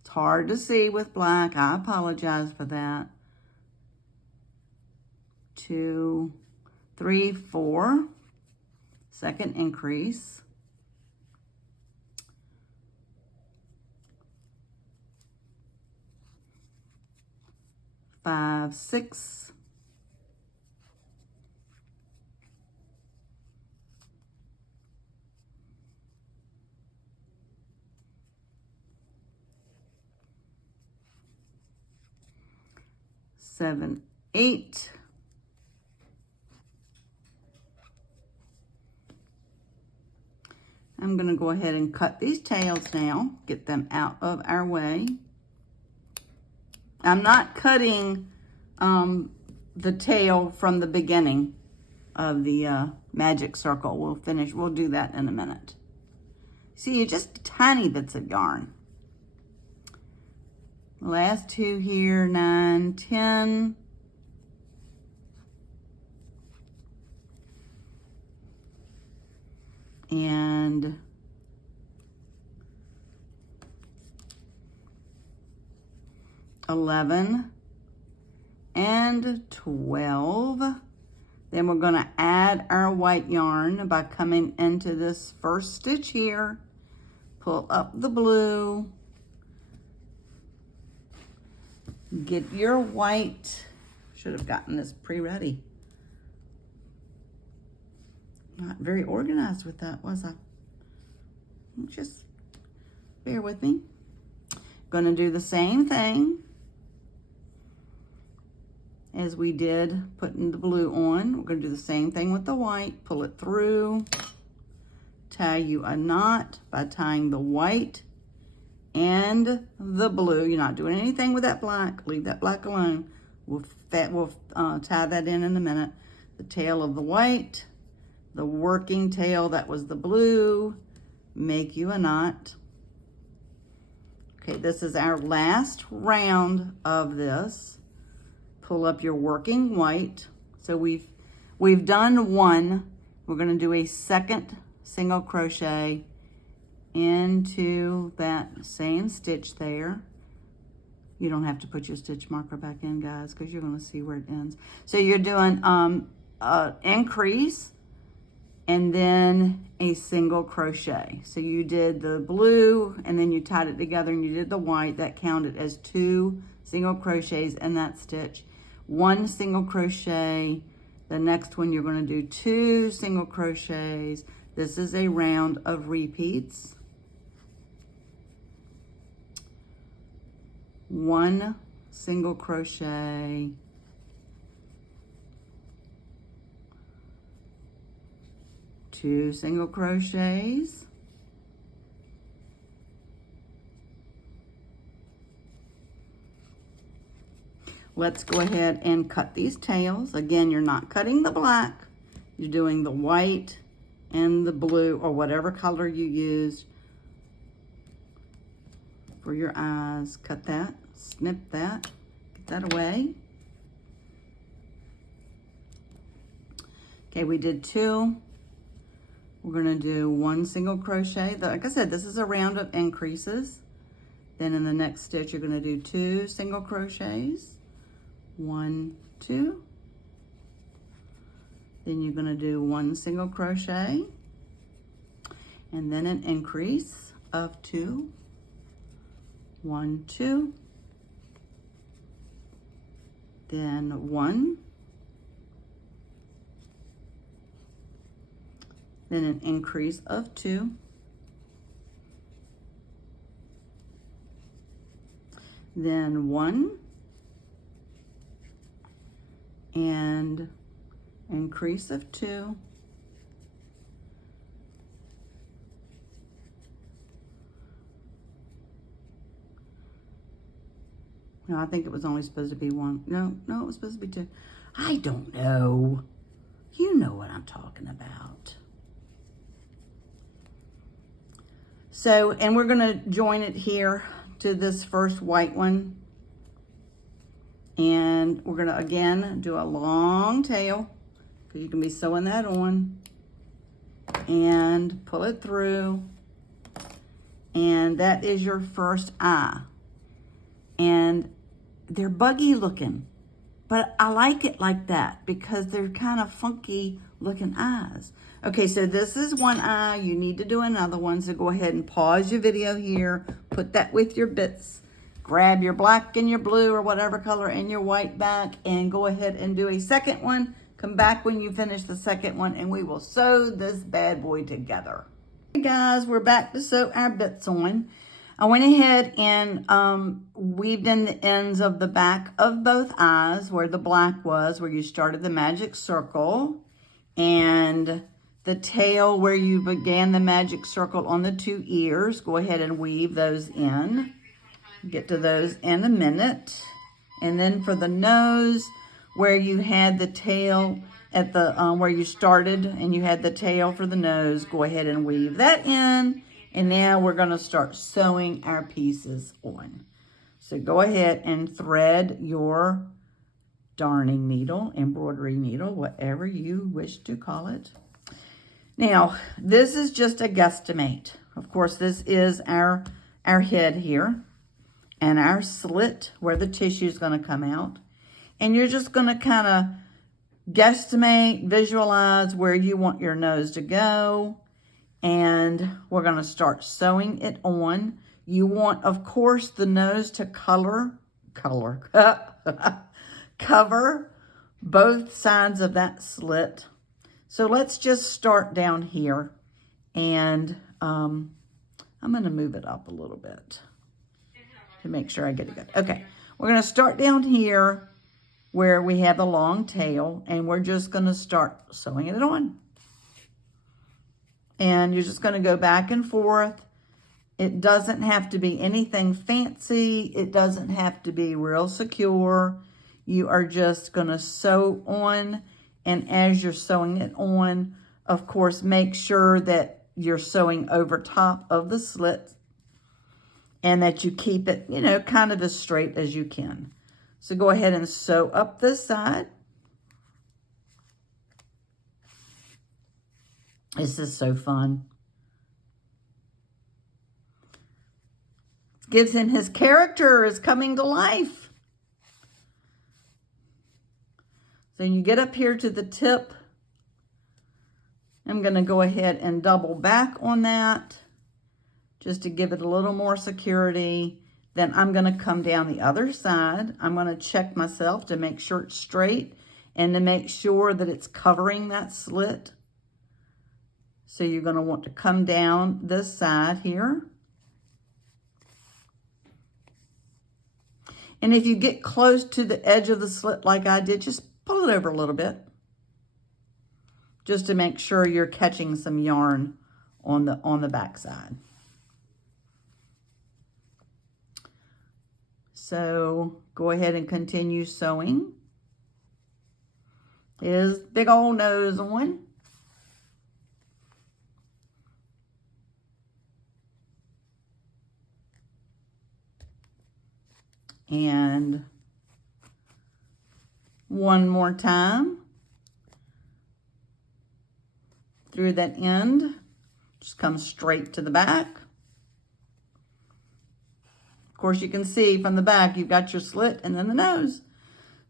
It's hard to see with black. I apologize for that. 2, 3, 4. Second increase. 5, 6. 7, 8. I'm going to go ahead and cut these tails now, get them out of our way. I'm not cutting the tail from the beginning of the magic circle. We'll do that in a minute. See, just tiny bits of yarn. Last two here, 9, 10. And 11 and 12. Then we're going to add our white yarn by coming into this first stitch here, pull up the blue, get your white. Should have gotten this pre-ready. Not very organized with that, was I? Just bear with me. Going to do the same thing as we did putting the blue on. We're going to do the same thing with the white. Pull it through. Tie you a knot by tying the white and the blue. You're not doing anything with that black. Leave that black alone. We'll tie that in a minute. The tail of the white, the working tail that was the blue, make you a knot. Okay, this is our last round of this. Pull up your working white. So we've done one. We're going to do a second single crochet into that same stitch there. You don't have to put your stitch marker back in, guys, because you're going to see where it ends. So you're doing increase and then a single crochet. So you did the blue and then you tied it together and you did the white. That counted as 2 single crochets in that stitch. 1 single crochet. The next one you're going to do 2 single crochets. This is a round of repeats. 1 single crochet. 2 single crochets. Let's go ahead and cut these tails. Again, you're not cutting the black. You're doing the white and the blue or whatever color you used for your eyes. Cut that, snip that, get that away. Okay, we did 2. We're going to do 1 single crochet. Like I said, this is a round of increases. Then in the next stitch, you're going to do 2 single crochets. 1, 2. Then you're going to do 1 single crochet. and then an increase of 2, 1, 2, then 1, then an increase of 2, then 1, and increase of 2, no, I think it was only supposed to be 1. No, it was supposed to be 2. I don't know. You know what I'm talking about. So, and we're gonna join it here to this first white one. And we're gonna, again, do a long tail, because you can be sewing that on. And pull it through. And that is your first eye. And they're buggy looking, but I like it like that because they're kind of funky looking eyes. Okay, so this is one eye. You need to do another one, so go ahead and pause your video here. Put that with your bits. Grab your black and your blue or whatever color and your white back, and go ahead and do a second one. Come back when you finish the second one, and we will sew this bad boy together. Hey guys, we're back to sew our bits on. I went ahead and weaved in the ends of the back of both eyes where the black was, where you started the magic circle, and the tail where you began the magic circle on the 2 ears. Go ahead and weave those in. Get to those in a minute. And then for the nose, where you had the tail at the where you started and you had the tail for the nose, go ahead and weave that in. And now we're going to start sewing our pieces on. So go ahead and thread your darning needle, embroidery needle, whatever you wish to call it. Now, this is just a guesstimate. Of course, this is our head here and our slit where the tissue is going to come out. And you're just going to kind of guesstimate, visualize where you want your nose to go. And we're going to start sewing it on. You want, of course, the nose to cover both sides of that slit. So let's just start down here. And I'm going to move it up a little bit to make sure I get it good. Okay, we're going to start down here where we have the long tail, and we're just going to start sewing it on. And you're just going to go back and forth. It doesn't have to be anything fancy. It doesn't have to be real secure. You are just going to sew on. And as you're sewing it on, of course, make sure that you're sewing over top of the slit and that you keep it, you know, kind of as straight as you can. So go ahead and sew up this side. This is so fun. Gives him his character is coming to life. So you get up here to the tip. I'm going to go ahead and double back on that just to give it a little more security. Then I'm going to come down the other side. I'm going to check myself to make sure it's straight and to make sure that it's covering that slit. So you're going to want to come down this side here. And if you get close to the edge of the slit like I did, just pull it over a little bit. Just to make sure you're catching some yarn on the back side. So go ahead and continue sewing. His big old nose on. And one more time through that end, just come straight to the back. Of course, you can see from the back, you've got your slit and then the nose.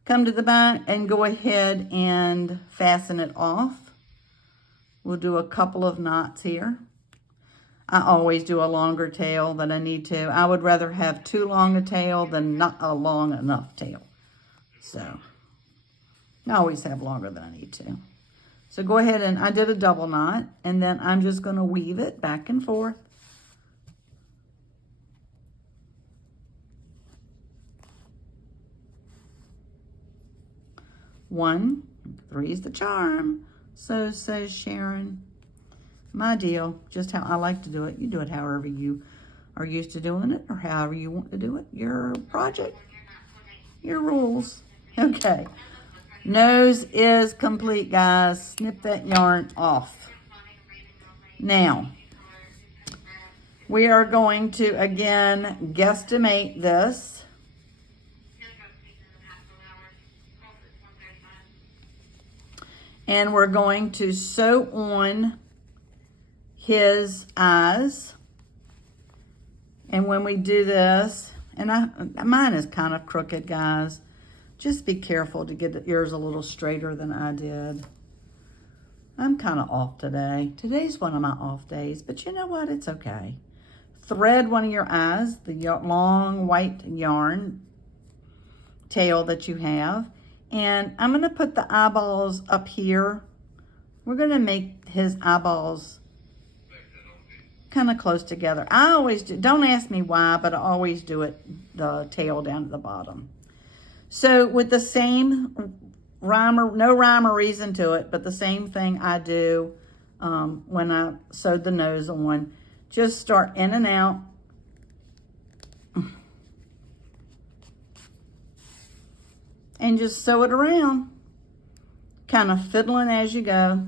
Come to the back and go ahead and fasten it off. We'll do a couple of knots here. I always do a longer tail than I need to. I would rather have too long a tail than not a long enough tail. So I always have longer than I need to. So go ahead, and I did a double knot, and then I'm just going to weave it back and forth. One, three's the charm. So says Sharon. My deal, just how I like to do it. You do it however you are used to doing it, or however you want to do it. Your project, your rules. Okay. Nose is complete, guys. Snip that yarn off. Now, we are going to, again, guesstimate this. And we're going to sew on his eyes. And when we do this, and mine is kind of crooked, guys. Just be careful to get yours a little straighter than I did. I'm kind of off today. Today's one of my off days, but you know what? It's okay. Thread one of your eyes, the long white yarn tail that you have. And I'm going to put the eyeballs up here. We're going to make his eyeballs kind of close together. I always do, don't ask me why, but I always do it, the tail down to the bottom. So with the same no rhyme or reason to it, but the same thing I do when I sewed the nose on. Just start in and out. And just sew it around. Kind of fiddling as you go.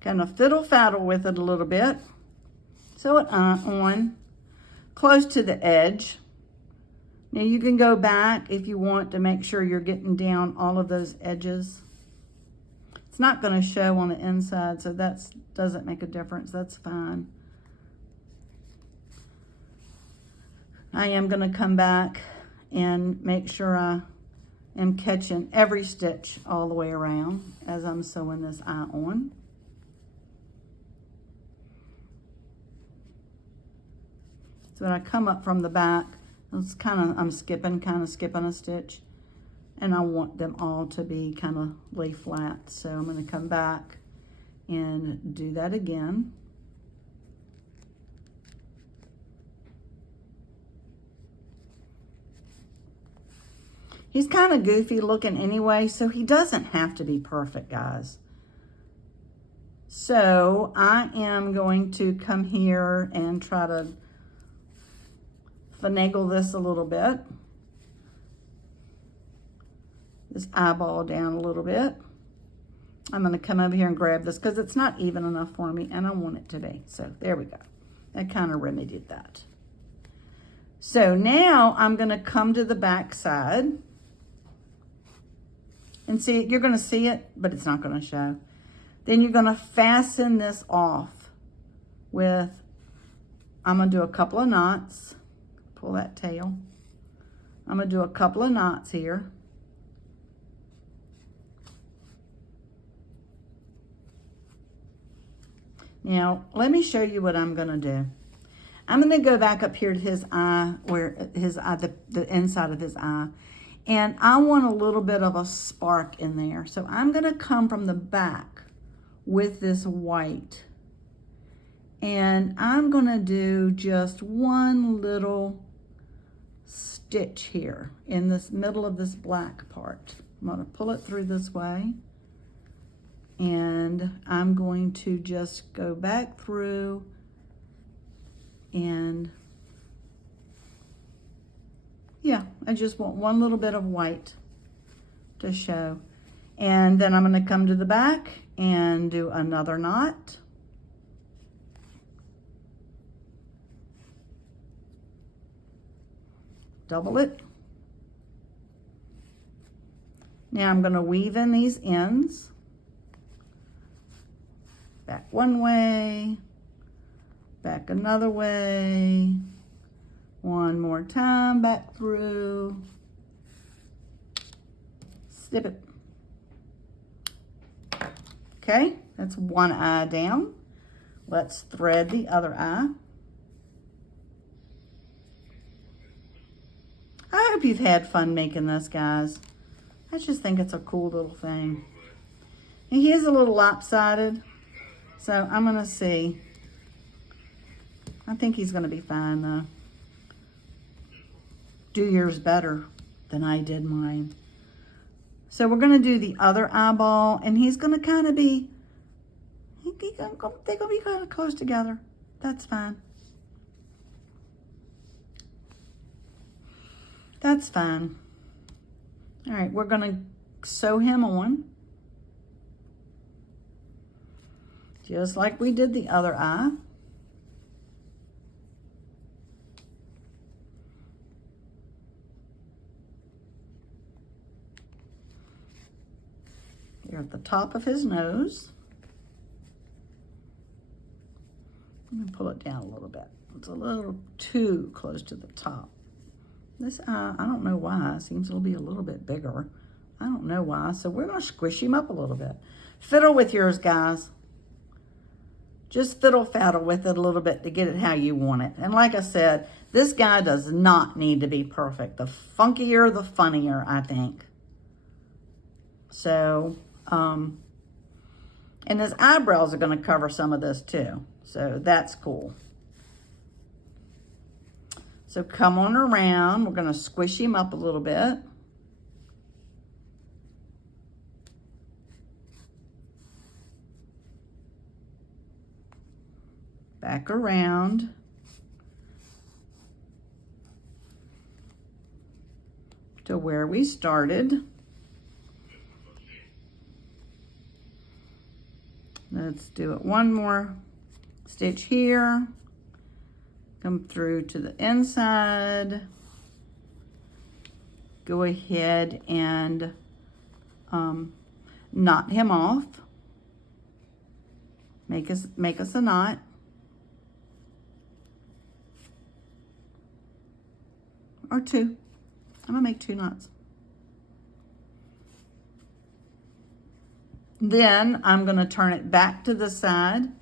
Kind of fiddle-faddle with it a little bit. Sew it on close to the edge. Now you can go back if you want to make sure you're getting down all of those edges. It's not going to show on the inside, so that doesn't make a difference. That's fine. I am going to come back and make sure I am catching every stitch all the way around as I'm sewing this eye on. So when I come up from the back, it's I'm skipping a stitch. And I want them all to be kind of lay flat. So I'm going to come back and do that again. He's kind of goofy looking anyway, so he doesn't have to be perfect, guys. So I am going to come here and try to finagle this a little bit. This eyeball down a little bit. I'm going to come over here and grab this because it's not even enough for me and I want it to be. So there we go. That kind of remedied that. So now I'm going to come to the back side and see, you're going to see it, but it's not going to show. Then you're going to fasten this off with, I'm going to do a couple of knots. Pull that tail. I'm going to do a couple of knots here. Now, let me show you what I'm going to do. I'm going to go back up here to his eye, where his eye, the inside of his eye. And I want a little bit of a spark in there. So I'm going to come from the back with this white. And I'm going to do just one little stitch here in this middle of this black part. I'm going to pull it through this way. And I'm going to just go back through and yeah, I just want one little bit of white to show. And then I'm going to come to the back and do another knot. Double it. Now I'm going to weave in these ends. Back one way, back another way, one more time, back through, snip it, Okay, that's one eye down. Let's thread the other eye. I hope you've had fun making this, guys. I just think it's a cool little thing. And he is a little lopsided, so I'm gonna see. I think he's gonna be fine though. Do yours better than I did mine. So we're gonna do the other eyeball, and he's gonna kind of be, they're gonna be kind of close together. That's fine. That's fine. All right, we're gonna sew him on. Just like we did the other eye. Here at the top of his nose. I'm gonna pull it down a little bit. It's a little too close to the top. This eye, I don't know why, seems to be a little bit bigger. I don't know why, so we're gonna squish him up a little bit. Fiddle with yours, guys. Just fiddle faddle with it a little bit to get it how you want it. And like I said, this guy does not need to be perfect. The funkier, the funnier, I think. So, and his eyebrows are gonna cover some of this too. So that's cool. So come on around. We're gonna squish him up a little bit. Back around. To where we started. Let's do it one more stitch here. Come through to the inside. Go ahead and knot him off. Make us a knot. Or two. I'm gonna make 2 knots. Then I'm gonna turn it back to the side,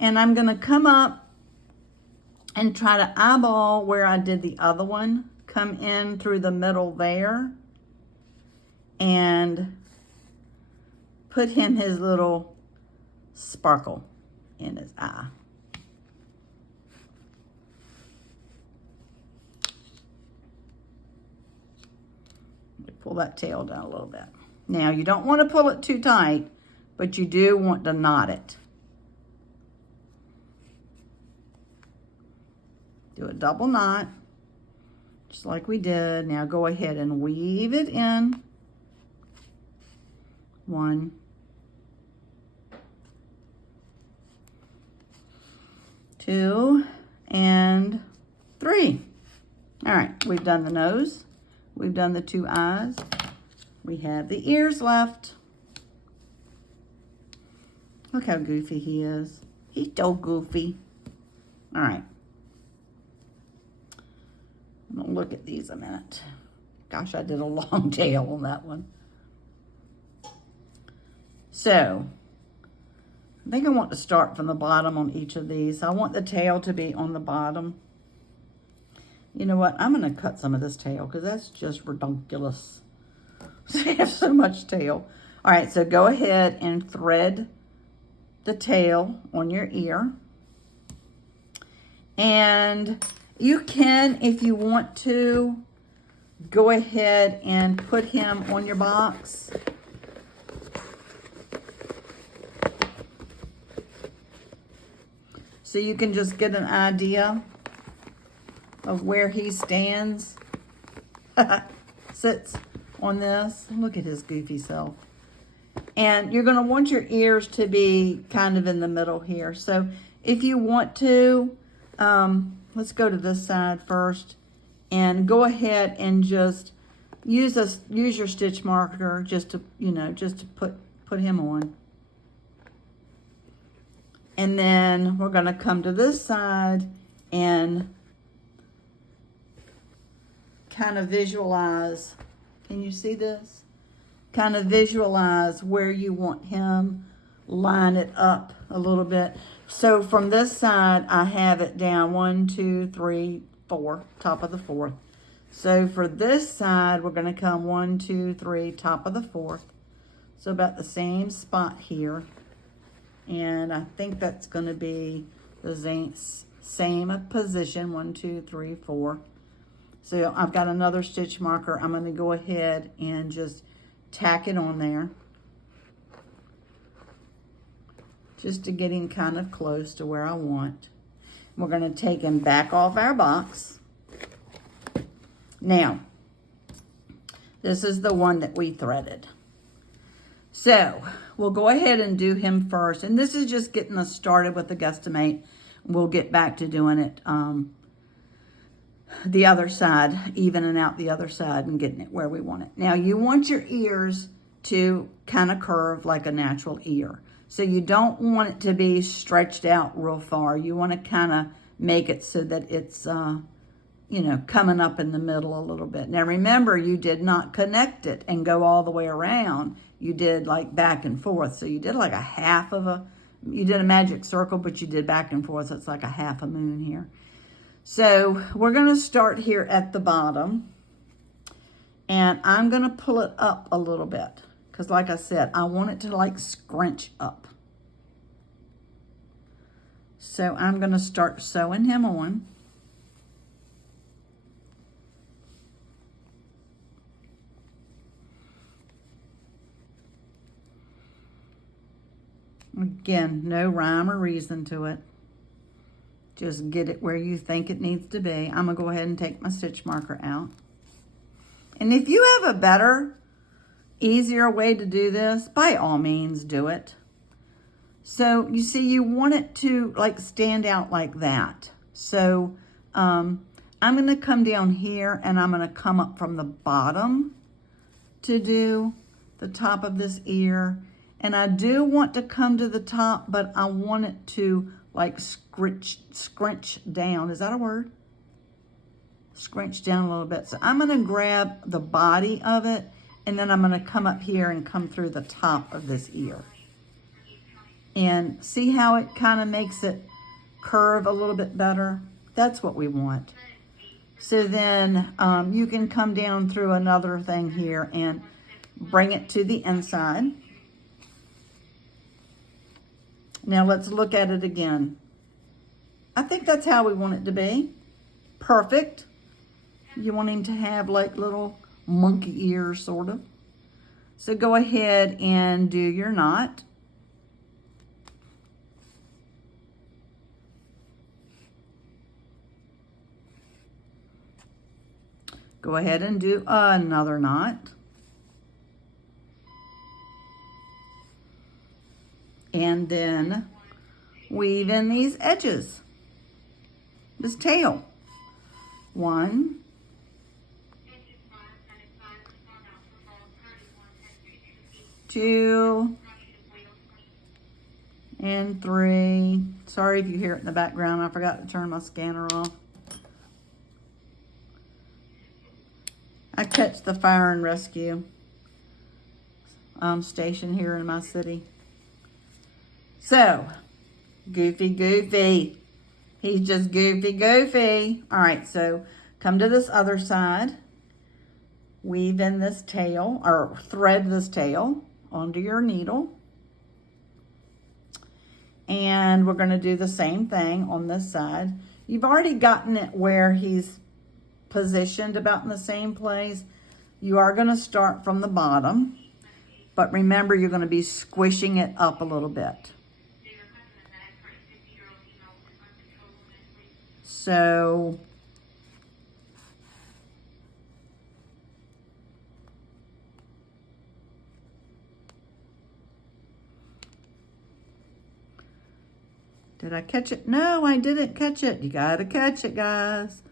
and I'm gonna come up and try to eyeball where I did the other one. Come in through the middle there and put him his little sparkle in his eye. Pull that tail down a little bit. Now, you don't want to pull it too tight, but you do want to knot it. Do a double knot, just like we did. Now go ahead and weave it in. 1, 2, and 3. All right, we've done the nose. We've done the 2 eyes. We have the ears left. Look how goofy he is. He's so goofy. All right. I'm gonna look at these a minute. Gosh, I did a long tail on that one. So, I think I want to start from the bottom on each of these. I want the tail to be on the bottom. You know what? I'm going to cut some of this tail because that's just redonkulous. They have so much tail. All right, so go ahead and thread the tail on your ear. And you can, if you want to, go ahead and put him on your box. So you can just get an idea of where he stands, sits on this. Look at his goofy self. And you're gonna want your ears to be kind of in the middle here. So if you want to, let's go to this side first and go ahead and just use your stitch marker just to, just to put him on. And then we're gonna come to this side and kind of visualize, can you see this? Kind of visualize where you want him line it up a little bit. So from this side, I have it down 1, 2, 3, 4, top of the 4th. So for this side, we're going to come 1, 2, 3, top of the 4th. So about the same spot here. And I think that's going to be the same position, 1, 2, 3, 4. So I've got another stitch marker. I'm going to go ahead and just tack it on there, just to get him kind of close to where I want. We're going to take him back off our box. Now, this is the one that we threaded. So we'll go ahead and do him first. And this is just getting us started with the guesstimate. We'll get back to doing it the other side, evening out the other side and getting it where we want it. Now you want your ears to kind of curve like a natural ear. So you don't want it to be stretched out real far. You want to kind of make it so that it's, you know, coming up in the middle a little bit. Now remember, you did not connect it and go all the way around. You did like back and forth. So you did like a half of a, you did a magic circle, but you did back and forth. So it's like a half a moon here. So we're going to start here at the bottom. And I'm going to pull it up a little bit. Because like I said, I want it to like scrunch up. So I'm going to start sewing him on. Again, no rhyme or reason to it. Just get it where you think it needs to be. I'm going to go ahead and take my stitch marker out. And if you have a better, easier way to do this, by all means do it. So you see, you want it to like stand out like that. So I'm going to come down here and I'm going to come up from the bottom to do the top of this ear. And I do want to come to the top, but I want it to like scrunch down. Is that a word? Scrunch down a little bit. So I'm going to grab the body of it, and then I'm going to come up here and come through the top of this ear. And see how it kind of makes it curve a little bit better? That's what we want. So then you can come down through another thing here and bring it to the inside. Now let's look at it again. I think that's how we want it to be. Perfect. You want him to have like little monkey ears, sort of. So go ahead and do your knot. Go ahead and do another knot. And then weave in these edges, this tail. 1, 2, and 3. Sorry if you hear it in the background. I forgot to turn my scanner off. I catch the fire and rescue station here in my city. So, goofy. He's just goofy. All right, so come to this other side. Weave in this tail, or thread this tail onto your needle. And we're going to do the same thing on this side. You've already gotten it where he's positioned about in the same place. You are going to start from the bottom. But remember, you're going to be squishing it up a little bit. So did I catch it? No, I didn't catch it. You got to catch it, guys.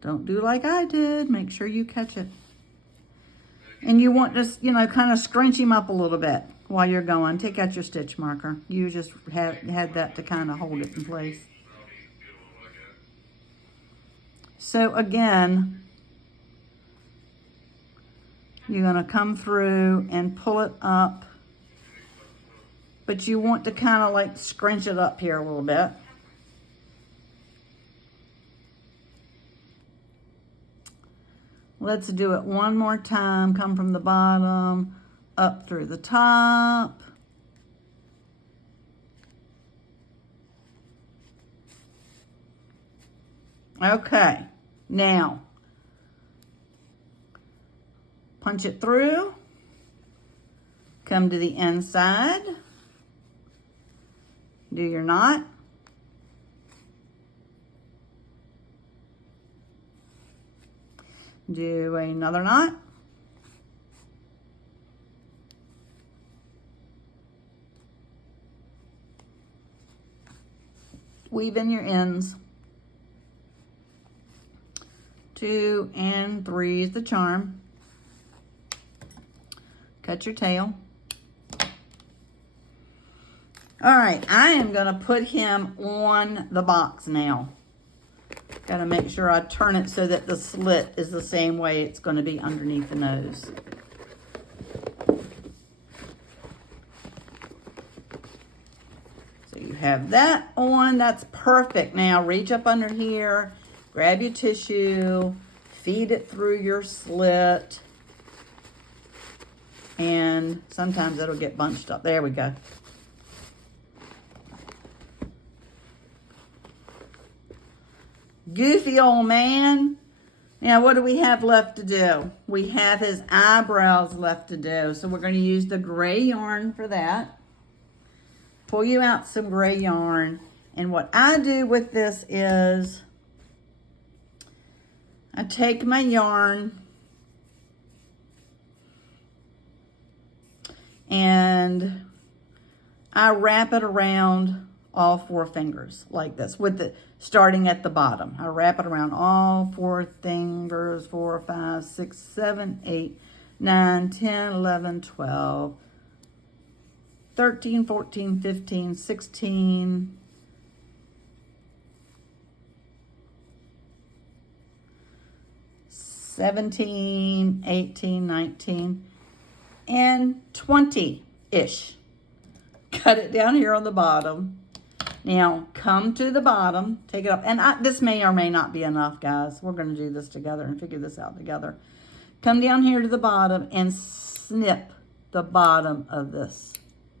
Don't do like I did. Make sure you catch it. And you want to, you know, kind of scrunch him up a little bit while you're going. Take out your stitch marker. You just had that to kind of hold it in place. So again, you're going to come through and pull it up but you want to kind of like scrunch it up here a little bit. Let's do it one more time. Come from the bottom, up through the top. Okay, now punch it through, come to the inside, do your knot, do another knot, weave in your ends. 2 and 3 is the charm. Cut your tail. All right, I am gonna put him on the box now. Gotta make sure I turn it so that the slit is the same way it's gonna be underneath the nose. So you have that on, that's perfect. Now reach up under here, grab your tissue, feed it through your slit, and sometimes it'll get bunched up. There we go. Goofy old man. Now, what do we have left to do? We have his eyebrows left to do. So we're going to use the gray yarn for that. Pull you out some gray yarn. And what I do with this is I take my yarn and I wrap it around all 4 fingers like this, with the starting at the bottom. I wrap it around all 4 fingers, 4, 5, 6, 7, 8, 9, 10, 11, 12, 13, 14, 15, 16, 17, 18, 19, and 20-ish. Cut it down here on the bottom. Now, come to the bottom, take it up. And this may or may not be enough, guys. We're going to do this together and figure this out together. Come down here to the bottom and snip the bottom of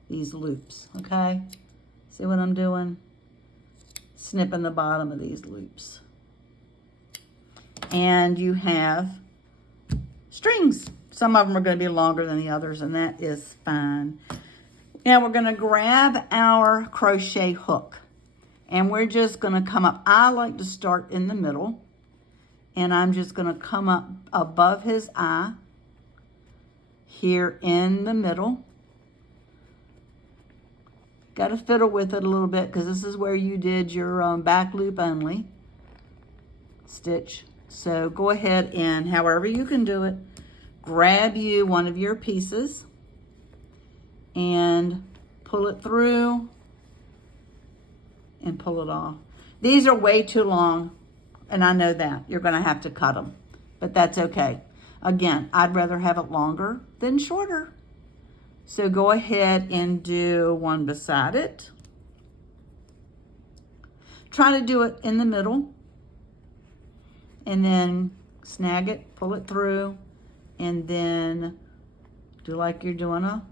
these loops, okay? See what I'm doing? Snipping the bottom of these loops. And you have strings. Some of them are going to be longer than the others, and that is fine. Now we're going to grab our crochet hook, and we're just going to come up. I like to start in the middle, and I'm just going to come up above his eye here in the middle. Got to fiddle with it a little bit because this is where you did your back loop only stitch. So go ahead and however you can do it, grab you one of your pieces and pull it through and pull it off. These are way too long, and I know that. You're going to have to cut them, but that's okay. Again, I'd rather have it longer than shorter. So go ahead and do one beside it. Try to do it in the middle, and then snag it, pull it through, and then do like you're doing a,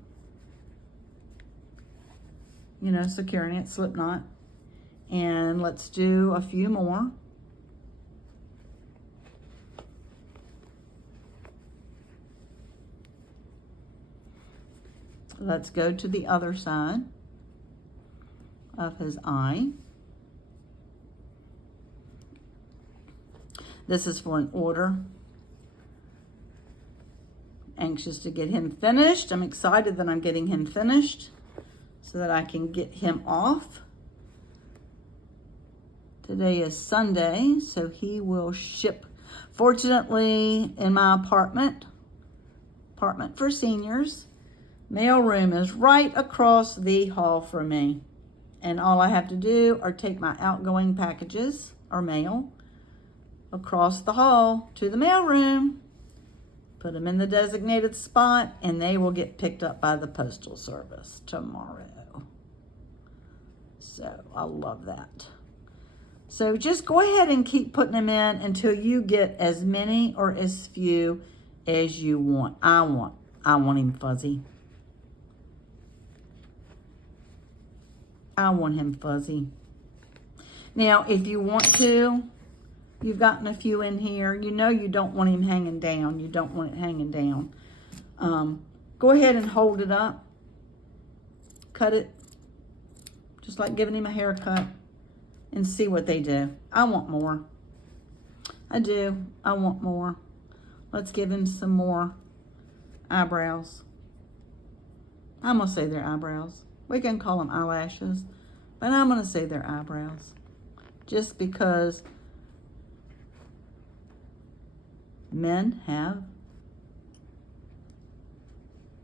securing it, slip knot. And let's do a few more. Let's go to the other side of his eye. This is for an order. Anxious to get him finished. I'm excited that I'm getting him finished so that I can get him off. Today is Sunday, so he will ship. Fortunately, in my apartment for seniors, mail room is right across the hall from me. And all I have to do are take my outgoing packages or mail across the hall to the mail room, put them in the designated spot, and they will get picked up by the Postal Service tomorrow. So I love that. So just go ahead and keep putting them in until you get as many or as few as you want. I want him fuzzy. I want him fuzzy. Now, if you want to, you've gotten a few in here. You know you don't want him hanging down. You don't want it hanging down. Go ahead and hold it up. Cut it. Just like giving him a haircut. And see what they do. I want more. I do. I want more. Let's give him some more eyebrows. I'm going to say they're eyebrows. We can call them eyelashes. But I'm going to say they're eyebrows. Just because men have,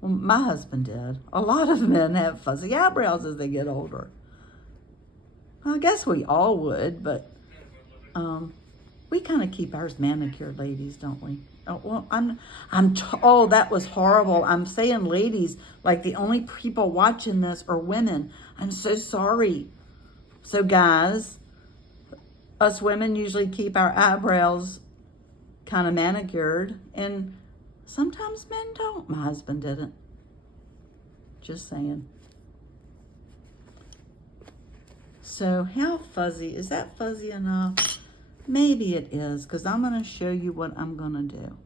well, my husband did. A lot of men have fuzzy eyebrows as they get older. I guess we all would, but we kind of keep ours manicured, ladies, don't we? Oh, well, oh, that was horrible. I'm saying ladies, like the only people watching this are women. I'm so sorry. So guys, us women usually keep our eyebrows kind of manicured, and sometimes men don't. My husband didn't. Just saying. So how fuzzy, is that fuzzy enough? Maybe it is, because I'm going to show you what I'm going to do.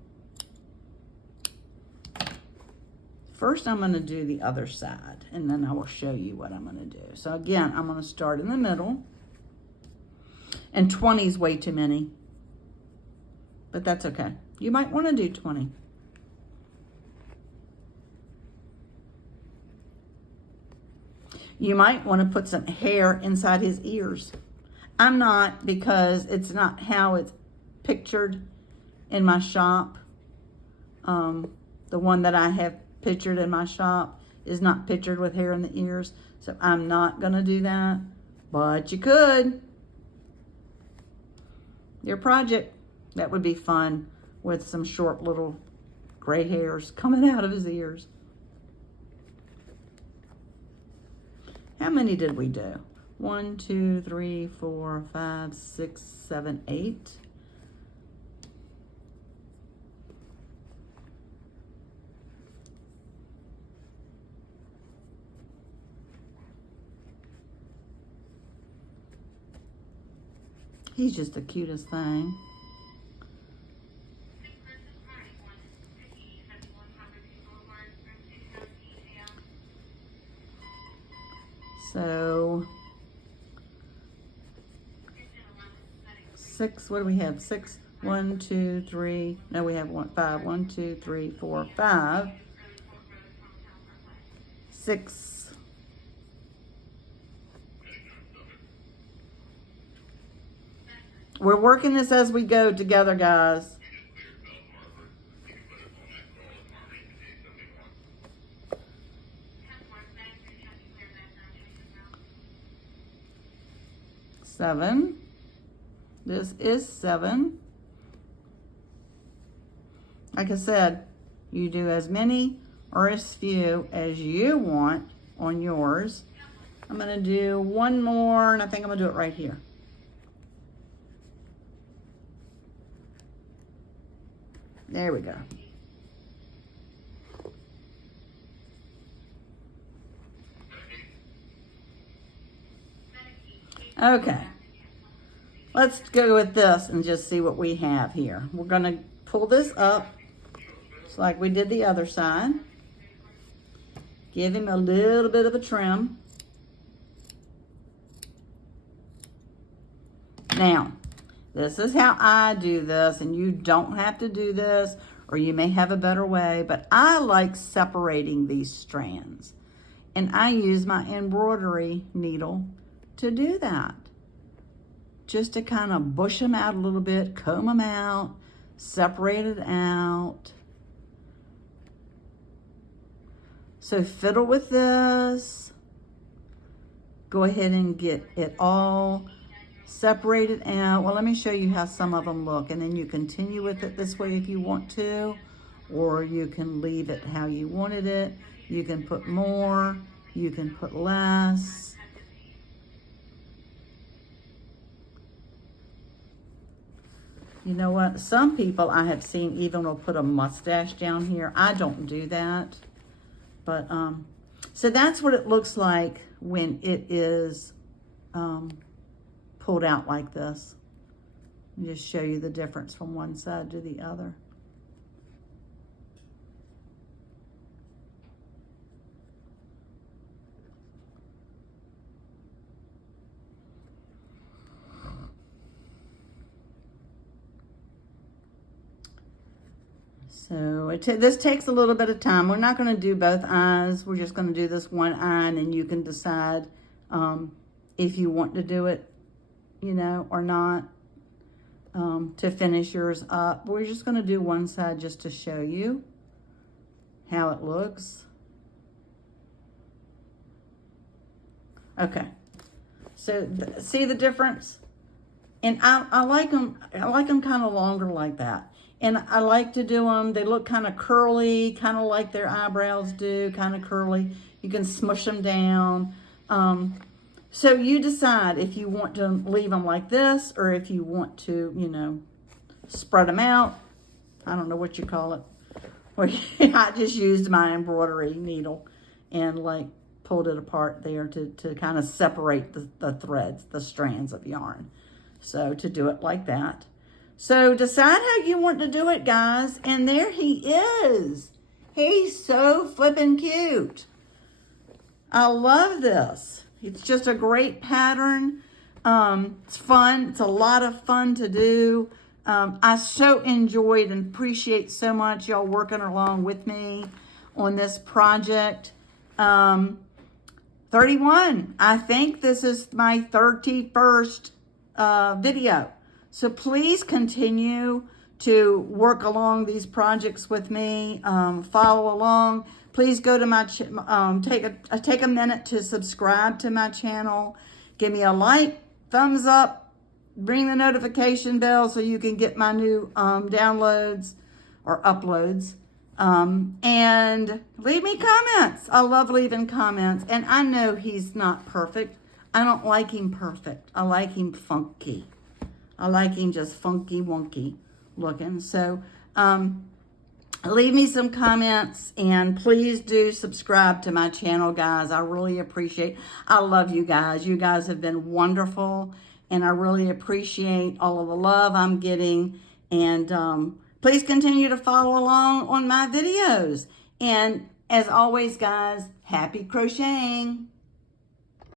First, I'm going to do the other side, and then I will show you what I'm going to do. So again, I'm going to start in the middle, and 20 is way too many, but that's okay. You might want to do 20. You might want to put some hair inside his ears. I'm not, because it's not how it's pictured in my shop. The one that I have pictured in my shop is not pictured with hair in the ears. So I'm not going to do that. But you could. Your project, that would be fun with some short little gray hairs coming out of his ears. How many did we do? 1, 2, 3, 4, 5, 6, 7, 8. He's just the cutest thing. So 6, what do we have? 6, 1, 2, 3, no, we have 5, 1, 2, 3, 4, 5, 6. We're working this as we go together, guys. Seven. This is 7. Like I said, you do as many or as few as you want on yours. I'm going to do one more, and I think I'm going to do it right here. There we go. Okay. Let's go with this and just see what we have here. We're going to pull this up just like we did the other side. Give him a little bit of a trim. Now, this is how I do this, and you don't have to do this, or you may have a better way, but I like separating these strands. And I use my embroidery needle to do that. Just to kind of bush them out a little bit, comb them out, separate it out. So fiddle with this. Go ahead and get it all separated out. Well, let me show you how some of them look, and then you continue with it this way if you want to, or you can leave it how you wanted it. You can put more, you can put less. You know what? Some people I have seen even will put a mustache down here. I don't do that. But, so that's what it looks like when it is pulled out like this. Let me just show you the difference from one side to the other. So this takes a little bit of time. We're not going to do both eyes. We're just going to do this one eye, and you can decide if you want to do it, you know, or not, to finish yours up. We're just going to do one side just to show you how it looks. Okay. So see the difference? And I like them kind of longer like that. And I like to do them, they look kind of curly, kind of like their eyebrows do, kind of curly. You can smush them down. So you decide if you want to leave them like this or if you want to, you know, spread them out. I don't know what you call it. Well, I just used my embroidery needle and like pulled it apart there to kind of separate the threads, the strands of yarn. So to do it like that. So decide how you want to do it, guys. And there he is. He's so flippin' cute. I love this. It's just a great pattern. It's fun. It's a lot of fun to do. I so enjoyed and appreciate so much y'all working along with me on this project. 31. I think this is my 31st video. So please continue to work along these projects with me. Follow along. Please go to my take a minute to subscribe to my channel. Give me a like, thumbs up, ring the notification bell so you can get my new downloads or uploads. And leave me comments. I love leaving comments. And I know he's not perfect. I don't like him perfect. I like him funky. I like him just funky wonky looking. So leave me some comments and please do subscribe to my channel, guys. I really appreciate. I love you guys. You guys have been wonderful, and I really appreciate all of the love I'm getting. And please continue to follow along on my videos. And as always, guys, happy crocheting.